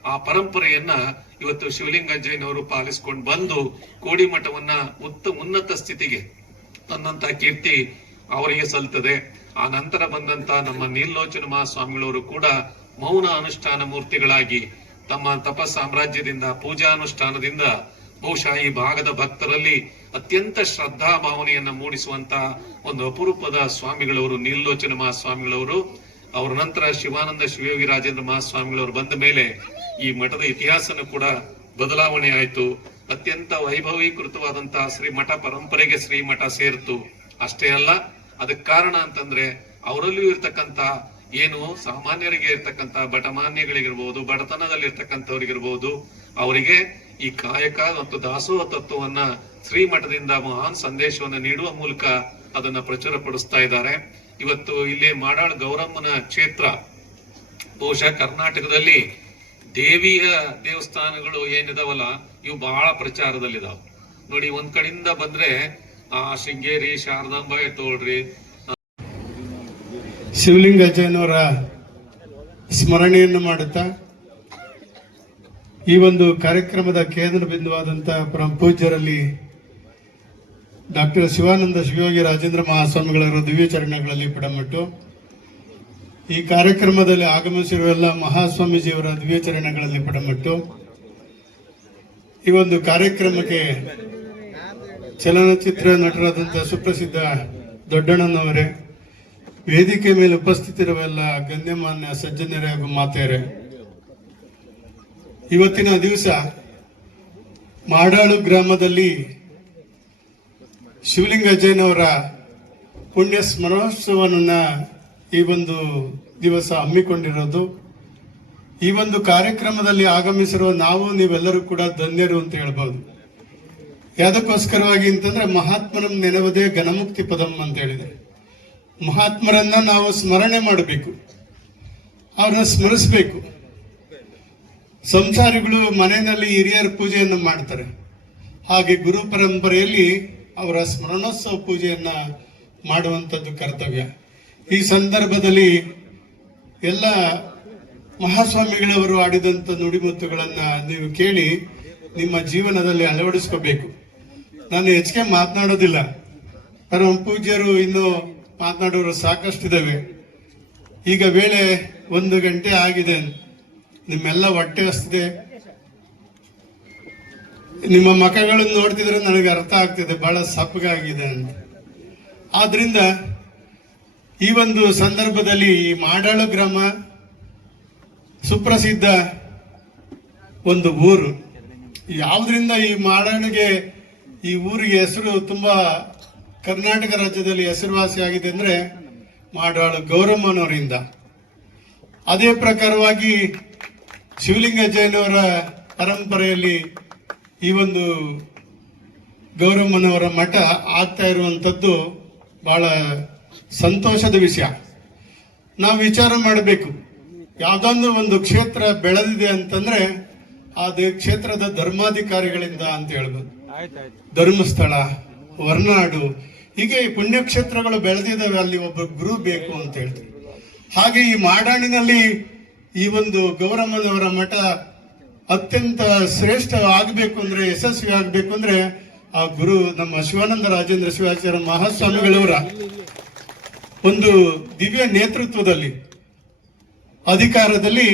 ಆ ಪರಂಪರೆಯನ್ನ ಇವತ್ತು ಶಿವಲಿಂಗ ಜೈನವರು ಪಾಲಿಸ್ಕೊಂಡು ಬಂದು ಕೋಡಿ ಮಠವನ್ನ ಉನ್ನತ ಸ್ಥಿತಿಗೆ ತಂದಂತ ಕೀರ್ತಿ ಅವರಿಗೆ ಸಲ್ತದೆ. ಆ ನಂತರ ಬಂದಂತ ನಮ್ಮ ನೀಲೋಚನ ಮಹಾಸ್ವಾಮಿಗಳವರು ಕೂಡ ಮೌನ ಅನುಷ್ಠಾನ ಮೂರ್ತಿಗಳಾಗಿ ತಮ್ಮ ತಪಸ್ ಸಾಮ್ರಾಜ್ಯದಿಂದ, ಪೂಜಾನುಷ್ಠಾನದಿಂದ ಬಹುಶಃ ಈ ಭಾಗದ ಭಕ್ತರಲ್ಲಿ ಅತ್ಯಂತ ಶ್ರದ್ಧಾ ಭಾವನೆಯನ್ನ ಮೂಡಿಸುವಂತ ಒಂದು ಅಪರೂಪದ ಸ್ವಾಮಿಗಳವರು ನೀಲೋಚನ ಮಹಾಸ್ವಾಮಿಗಳವರು. ಅವರ ನಂತರ ಶಿವಾನಂದ ಶಿವಯೋಗಿ ರಾಜೇಂದ್ರ ಮಹಾಸ್ವಾಮಿಗಳವರು ಬಂದ ಮೇಲೆ ಈ ಮಠದ ಇತಿಹಾಸನ ಕೂಡ ಬದಲಾವಣೆ ಆಯಿತು. ಅತ್ಯಂತ ವೈಭವೀಕೃತವಾದಂತಹ ಶ್ರೀಮಠ ಪರಂಪರೆಗೆ ಶ್ರೀಮಠ ಸೇರ್ತು. ಅಷ್ಟೇ ಅಲ್ಲ, ಅದಕ್ಕೆ ಕಾರಣ ಅಂತಂದ್ರೆ ಅವರಲ್ಲಿಯೂ ಇರ್ತಕ್ಕಂತ ಏನು ಸಾಮಾನ್ಯರಿಗೆ ಇರ್ತಕ್ಕಂತ ಬಟಮಾನ್ಯಗಳಿಗಿರ್ಬೋದು, ಬಡತನದಲ್ಲಿರ್ತಕ್ಕಂಥವ್ರಿಗಿರ್ಬೋದು, ಅವರಿಗೆ ಈ ಕಾಯಕ ಮತ್ತು ದಾಸೋಹ ತತ್ವವನ್ನ ಶ್ರೀಮಠದಿಂದ ಮಹಾನ್ ಸಂದೇಶವನ್ನು ನೀಡುವ ಮೂಲಕ ಅದನ್ನ ಪ್ರಚುರಪಡಿಸ್ತಾ ಇದ್ದಾರೆ. ಇವತ್ತು ಇಲ್ಲಿ ಮಾಡಾಳ್ ಗೌರಮ್ಮನ ಕ್ಷೇತ್ರ ಬಹುಶಃ ಕರ್ನಾಟಕದಲ್ಲಿ ದೇವಿಯ ದೇವಸ್ಥಾನಗಳು ಏನಿದಾವಲ್ಲ ಇವು ಬಹಳ ಪ್ರಚಾರದಲ್ಲಿದಾವ ನೋಡಿ. ಒಂದ್ ಕಡೆಯಿಂದ ಬಂದ್ರೆ ಶೃಂಗೇರಿ, ಶಾರದಾಂಬ ತೋಳ್ರಿ, ಶಿವಲಿಂಗಜ್ಜನವರ ಸ್ಮರಣೆಯನ್ನು ಮಾಡುತ್ತಾ ಈ ಒಂದು ಕಾರ್ಯಕ್ರಮದ ಕೇಂದ್ರ ಬಿಂದುವಾದಂತಹ ಪರಮ ಪೂಜ್ಯರಲ್ಲಿ ಡಾಕ್ಟರ್ ಶಿವಾನಂದ ಶಿವಯೋಗಿ ರಾಜೇಂದ್ರ ಮಹಾಸ್ವಾಮಿಗಳವರ ದಿವ್ಯ ಚರಣಗಳಲ್ಲಿ ಪಡಮಟ್ಟು ಈ ಕಾರ್ಯಕ್ರಮದಲ್ಲಿ ಆಗಮಿಸಿರುವ ಎಲ್ಲ ಮಹಾಸ್ವಾಮೀಜಿಯವರ ದಿವ್ಯ ಚರಣಗಳಲ್ಲಿ ಪಡಮಟ್ಟು ಈ ಒಂದು ಕಾರ್ಯಕ್ರಮಕ್ಕೆ ಚಲನಚಿತ್ರ ನಟರಾದಂತಹ ಸುಪ್ರಸಿದ್ಧ ದೊಡ್ಡಣ್ಣನವರೇ, ವೇದಿಕೆ ಮೇಲೆ ಉಪಸ್ಥಿತಿರುವ ಎಲ್ಲ ಗಣ್ಯಮಾನ್ಯ ಸಜ್ಜನರೇ ಹಾಗೂ ಮಾತೆಯರೇ, ಇವತ್ತಿನ ದಿವಸ ಮಾಡಾಳು ಗ್ರಾಮದಲ್ಲಿ ಶಿವಲಿಂಗಜ್ಜನವರ ಪುಣ್ಯ ಸ್ಮರಣೋತ್ಸವವನ್ನ ಈ ಒಂದು ದಿವಸ ಹಮ್ಮಿಕೊಂಡಿರೋದು. ಈ ಒಂದು ಕಾರ್ಯಕ್ರಮದಲ್ಲಿ ಆಗಮಿಸಿರುವ ನಾವು ನೀವೆಲ್ಲರೂ ಕೂಡ ಧನ್ಯರು ಅಂತ ಹೇಳ್ಬೋದು. ಯಾದಕ್ಕೋಸ್ಕರವಾಗಿ ಅಂತಂದ್ರೆ ಮಹಾತ್ಮನ ನೆನವದೇ ಘನಮುಕ್ತಿ ಪದಂ ಅಂತ ಹೇಳಿದೆ. ಮಹಾತ್ಮರನ್ನ ನಾವು ಸ್ಮರಣೆ ಮಾಡಬೇಕು, ಅವ್ರನ್ನ ಸ್ಮರಿಸಬೇಕು. ಸಂಸಾರಿಗಳು ಮನೆಯಲ್ಲಿ ಹಿರಿಯರ ಪೂಜೆಯನ್ನು ಮಾಡ್ತಾರೆ, ಹಾಗೆ ಗುರು ಪರಂಪರೆಯಲ್ಲಿ ಅವರ ಸ್ಮರಣೋತ್ಸವ ಪೂಜೆಯನ್ನ ಮಾಡುವಂಥದ್ದು ಕರ್ತವ್ಯ. ಈ ಸಂದರ್ಭದಲ್ಲಿ ಎಲ್ಲ ಮಹಾಸ್ವಾಮಿಗಳವರು ಆಡಿದಂಥ ನುಡಿಮುತ್ತುಗಳನ್ನ ನೀವು ಕೇಳಿ ನಿಮ್ಮ ಜೀವನದಲ್ಲಿ ಅಳವಡಿಸ್ಕೋಬೇಕು. ನಾನು ಹೆಚ್ಚಿಗೆ ಮಾತನಾಡೋದಿಲ್ಲ, ಪರಮ ಪೂಜ್ಯರು ಇನ್ನು ಮಾತನಾಡೋರು ಸಾಕಷ್ಟಿದ್ದಾವೆ. ಈಗ ವೇಳೆ 1 ಗಂಟೆ ಆಗಿದೆ, ನಿಮ್ಮೆಲ್ಲ ಹೊಟ್ಟೆ ಹಸ್ತಿದೆ. ನಿಮ್ಮ ಮಖಗಳನ್ನು ನೋಡ್ತಿದ್ರೆ ನನಗೆ ಅರ್ಥ ಆಗ್ತಿದೆ ಬಹಳ ಸಪ್ಪಗಾಗಿದೆ ಅಂತ. ಆದ್ರಿಂದ ಈ ಒಂದು ಸಂದರ್ಭದಲ್ಲಿ ಈ ಮಾಡಾಳು ಗ್ರಾಮ ಸುಪ್ರಸಿದ್ಧ ಒಂದು ಊರು. ಯಾವುದರಿಂದ ಈ ಮಾಡಾಳಿಗೆ ಈ ಊರಿಗೆ ಹೆಸರು ತುಂಬಾ ಕರ್ನಾಟಕ ರಾಜ್ಯದಲ್ಲಿ ಹೆಸರುವಾಸಿ ಆಗಿದೆ ಅಂದ್ರೆ ಮಾಡಾಳು ಗೌರಮ್ಮನವರಿಂದ. ಅದೇ ಪ್ರಕಾರವಾಗಿ ಶಿವಲಿಂಗಜ್ಜನವರ ಪರಂಪರೆಯಲ್ಲಿ ಈ ಒಂದು ಗೌರಮ್ಮನವರ ಮಠ ಆಗ್ತಾ ಇರುವಂಥದ್ದು ಬಹಳ ಸಂತೋಷದ ವಿಷಯ. ನಾವು ವಿಚಾರ ಮಾಡಬೇಕು, ಯಾವುದೊಂದು ಒಂದು ಕ್ಷೇತ್ರ ಬೆಳೆದಿದೆ ಅಂತಂದ್ರೆ ಅದು ಕ್ಷೇತ್ರದ ಧರ್ಮಾಧಿಕಾರಿಗಳಿಂದ ಅಂತ ಹೇಳ್ಬೋದು. ಧರ್ಮಸ್ಥಳ, ಹೊರನಾಡು, ಹೀಗೆ ಪುಣ್ಯಕ್ಷೇತ್ರಗಳು ಬೆಳೆದಿದ್ದಾವೆ, ಅಲ್ಲಿ ಒಬ್ಬ ಗುರು ಬೇಕು ಅಂತ ಹೇಳ್ತೀವಿ. ಹಾಗೆ ಈ ಮಾಡಾಣಿನಲ್ಲಿ ಈ ಒಂದು ಗೌರಮ್ಮನವರ ಮಠ ಅತ್ಯಂತ ಶ್ರೇಷ್ಠ ಆಗಬೇಕು ಅಂದ್ರೆ, ಯಶಸ್ವಿ ಆಗಬೇಕು ಅಂದ್ರೆ ಆ ಗುರು ನಮ್ಮ ಶಿವಾನಂದ ರಾಜೇಂದ್ರ ಶಿವಾಚಾರ್ಯ ಮಹಾಸ್ವಾಮಿಗಳವರ ಒಂದು ದಿವ್ಯ ನೇತೃತ್ವದಲ್ಲಿ, ಅಧಿಕಾರದಲ್ಲಿ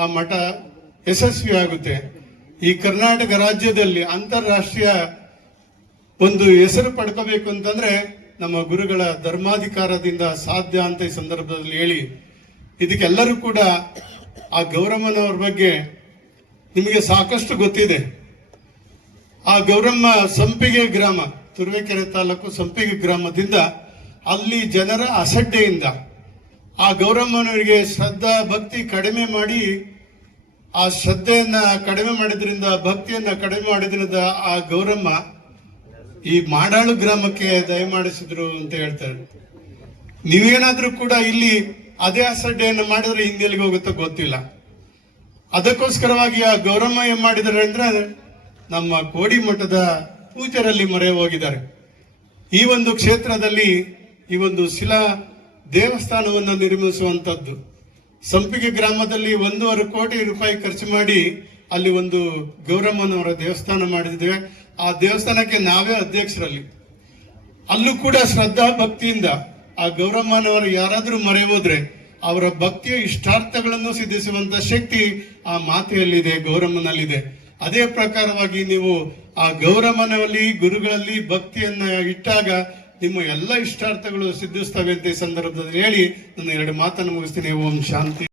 ಆ ಮಠ ಯಶಸ್ವಿ ಆಗುತ್ತೆ. ಈ ಕರ್ನಾಟಕ ರಾಜ್ಯದಲ್ಲಿ ಅಂತಾರಾಷ್ಟ್ರೀಯ ಒಂದು ಹೆಸರು ಪಡ್ಕೋಬೇಕು ಅಂತಂದ್ರೆ ನಮ್ಮ ಗುರುಗಳ ಧರ್ಮಾಧಿಕಾರದಿಂದ ಸಾಧ್ಯ ಅಂತ ಈ ಸಂದರ್ಭದಲ್ಲಿ ಹೇಳಿ, ಇದಕ್ಕೆಲ್ಲರೂ ಕೂಡ ಆ ಗೌರಮ್ಮನವ್ರ ಬಗ್ಗೆ ನಿಮಗೆ ಸಾಕಷ್ಟು ಗೊತ್ತಿದೆ. ಆ ಗೌರಮ್ಮ ಸಂಪಿಗೆ ಗ್ರಾಮ, ತುರುವೇಕೆರೆ ತಾಲೂಕು ಸಂಪಿಗೆ ಗ್ರಾಮದಿಂದ, ಅಲ್ಲಿ ಜನರ ಅಸಡ್ಡೆಯಿಂದ ಆ ಗೌರಮ್ಮನವರಿಗೆ ಶ್ರದ್ಧಾ ಭಕ್ತಿ ಕಡಿಮೆ ಮಾಡಿ, ಆ ಶ್ರದ್ಧೆಯನ್ನ ಕಡಿಮೆ ಮಾಡಿದ್ರಿಂದ, ಭಕ್ತಿಯನ್ನ ಕಡಿಮೆ ಮಾಡಿದ್ರಿಂದ ಆ ಗೌರಮ್ಮ ಈ ಮಾಡಾಳು ಗ್ರಾಮಕ್ಕೆ ದಯಮಾಡಿಸಿದ್ರು ಅಂತ ಹೇಳ್ತಾರೆ. ನೀವೇನಾದ್ರೂ ಕೂಡ ಇಲ್ಲಿ ಅದೇ ಅಸಡ್ಡೆಯನ್ನು ಮಾಡಿದ್ರೆ ಹಿಂದೆಲ್ಲಿಗೆ ಹೋಗುತ್ತೋ ಗೊತ್ತಿಲ್ಲ. ಅದಕ್ಕೋಸ್ಕರವಾಗಿ ಆ ಗೌರಮ್ಮ ಏನ್ ಮಾಡಿದ್ದಾರೆ ಅಂದ್ರೆ ನಮ್ಮ ಕೋಡಿ ಮಠದ ಪೂಜರಲ್ಲಿ ಮೊರೆ ಹೋಗಿದ್ದಾರೆ. ಈ ಒಂದು ಕ್ಷೇತ್ರದಲ್ಲಿ ಈ ಒಂದು ಶಿಲಾ ದೇವಸ್ಥಾನವನ್ನು ನಿರ್ಮಿಸುವಂತದ್ದು. ಸಂಪಿಗೆ ಗ್ರಾಮದಲ್ಲಿ 1.5 ಕೋಟಿ ರೂಪಾಯಿ ಖರ್ಚು ಮಾಡಿ ಅಲ್ಲಿ ಒಂದು ಗೌರಮ್ಮನವರ ದೇವಸ್ಥಾನ ಮಾಡಿದ್ದೇವೆ. ಆ ದೇವಸ್ಥಾನಕ್ಕೆ ನಾವೇ ಅಧ್ಯಕ್ಷರಲ್ಲಿ. ಅಲ್ಲೂ ಕೂಡ ಶ್ರದ್ಧಾ ಭಕ್ತಿಯಿಂದ ಆ ಗೌರಮ್ಮನವರು ಯಾರಾದ್ರೂ ಮೊರೆ ಹೋದ್ರೆ ಅವರ ಭಕ್ತಿಯ ಇಷ್ಟಾರ್ಥಗಳನ್ನು ಸಿದ್ಧಿಸುವಂತ ಶಕ್ತಿ ಆ ಮಾತೆಯಲ್ಲಿದೆ, ಗೌರಮ್ಮನಲ್ಲಿದೆ. ಅದೇ ಪ್ರಕಾರವಾಗಿ ನೀವು ಆ ಗೌರಮ್ಮನಲ್ಲಿ ಗುರುಗಳಲ್ಲಿ ಭಕ್ತಿಯನ್ನ ಇಟ್ಟಾಗ ನಿಮ್ಮ ಎಲ್ಲ ಇಷ್ಟಾರ್ಥಗಳು ಸಿದ್ಧಿಸ್ತವೆ ಅಂತ ಈ ಸಂದರ್ಭದಲ್ಲಿ ಹೇಳಿ ನನ್ನ 2 ಮಾತನ್ನು ಮುಗಿಸ್ತೀನಿ. ಓಂ ಶಾಂತಿ.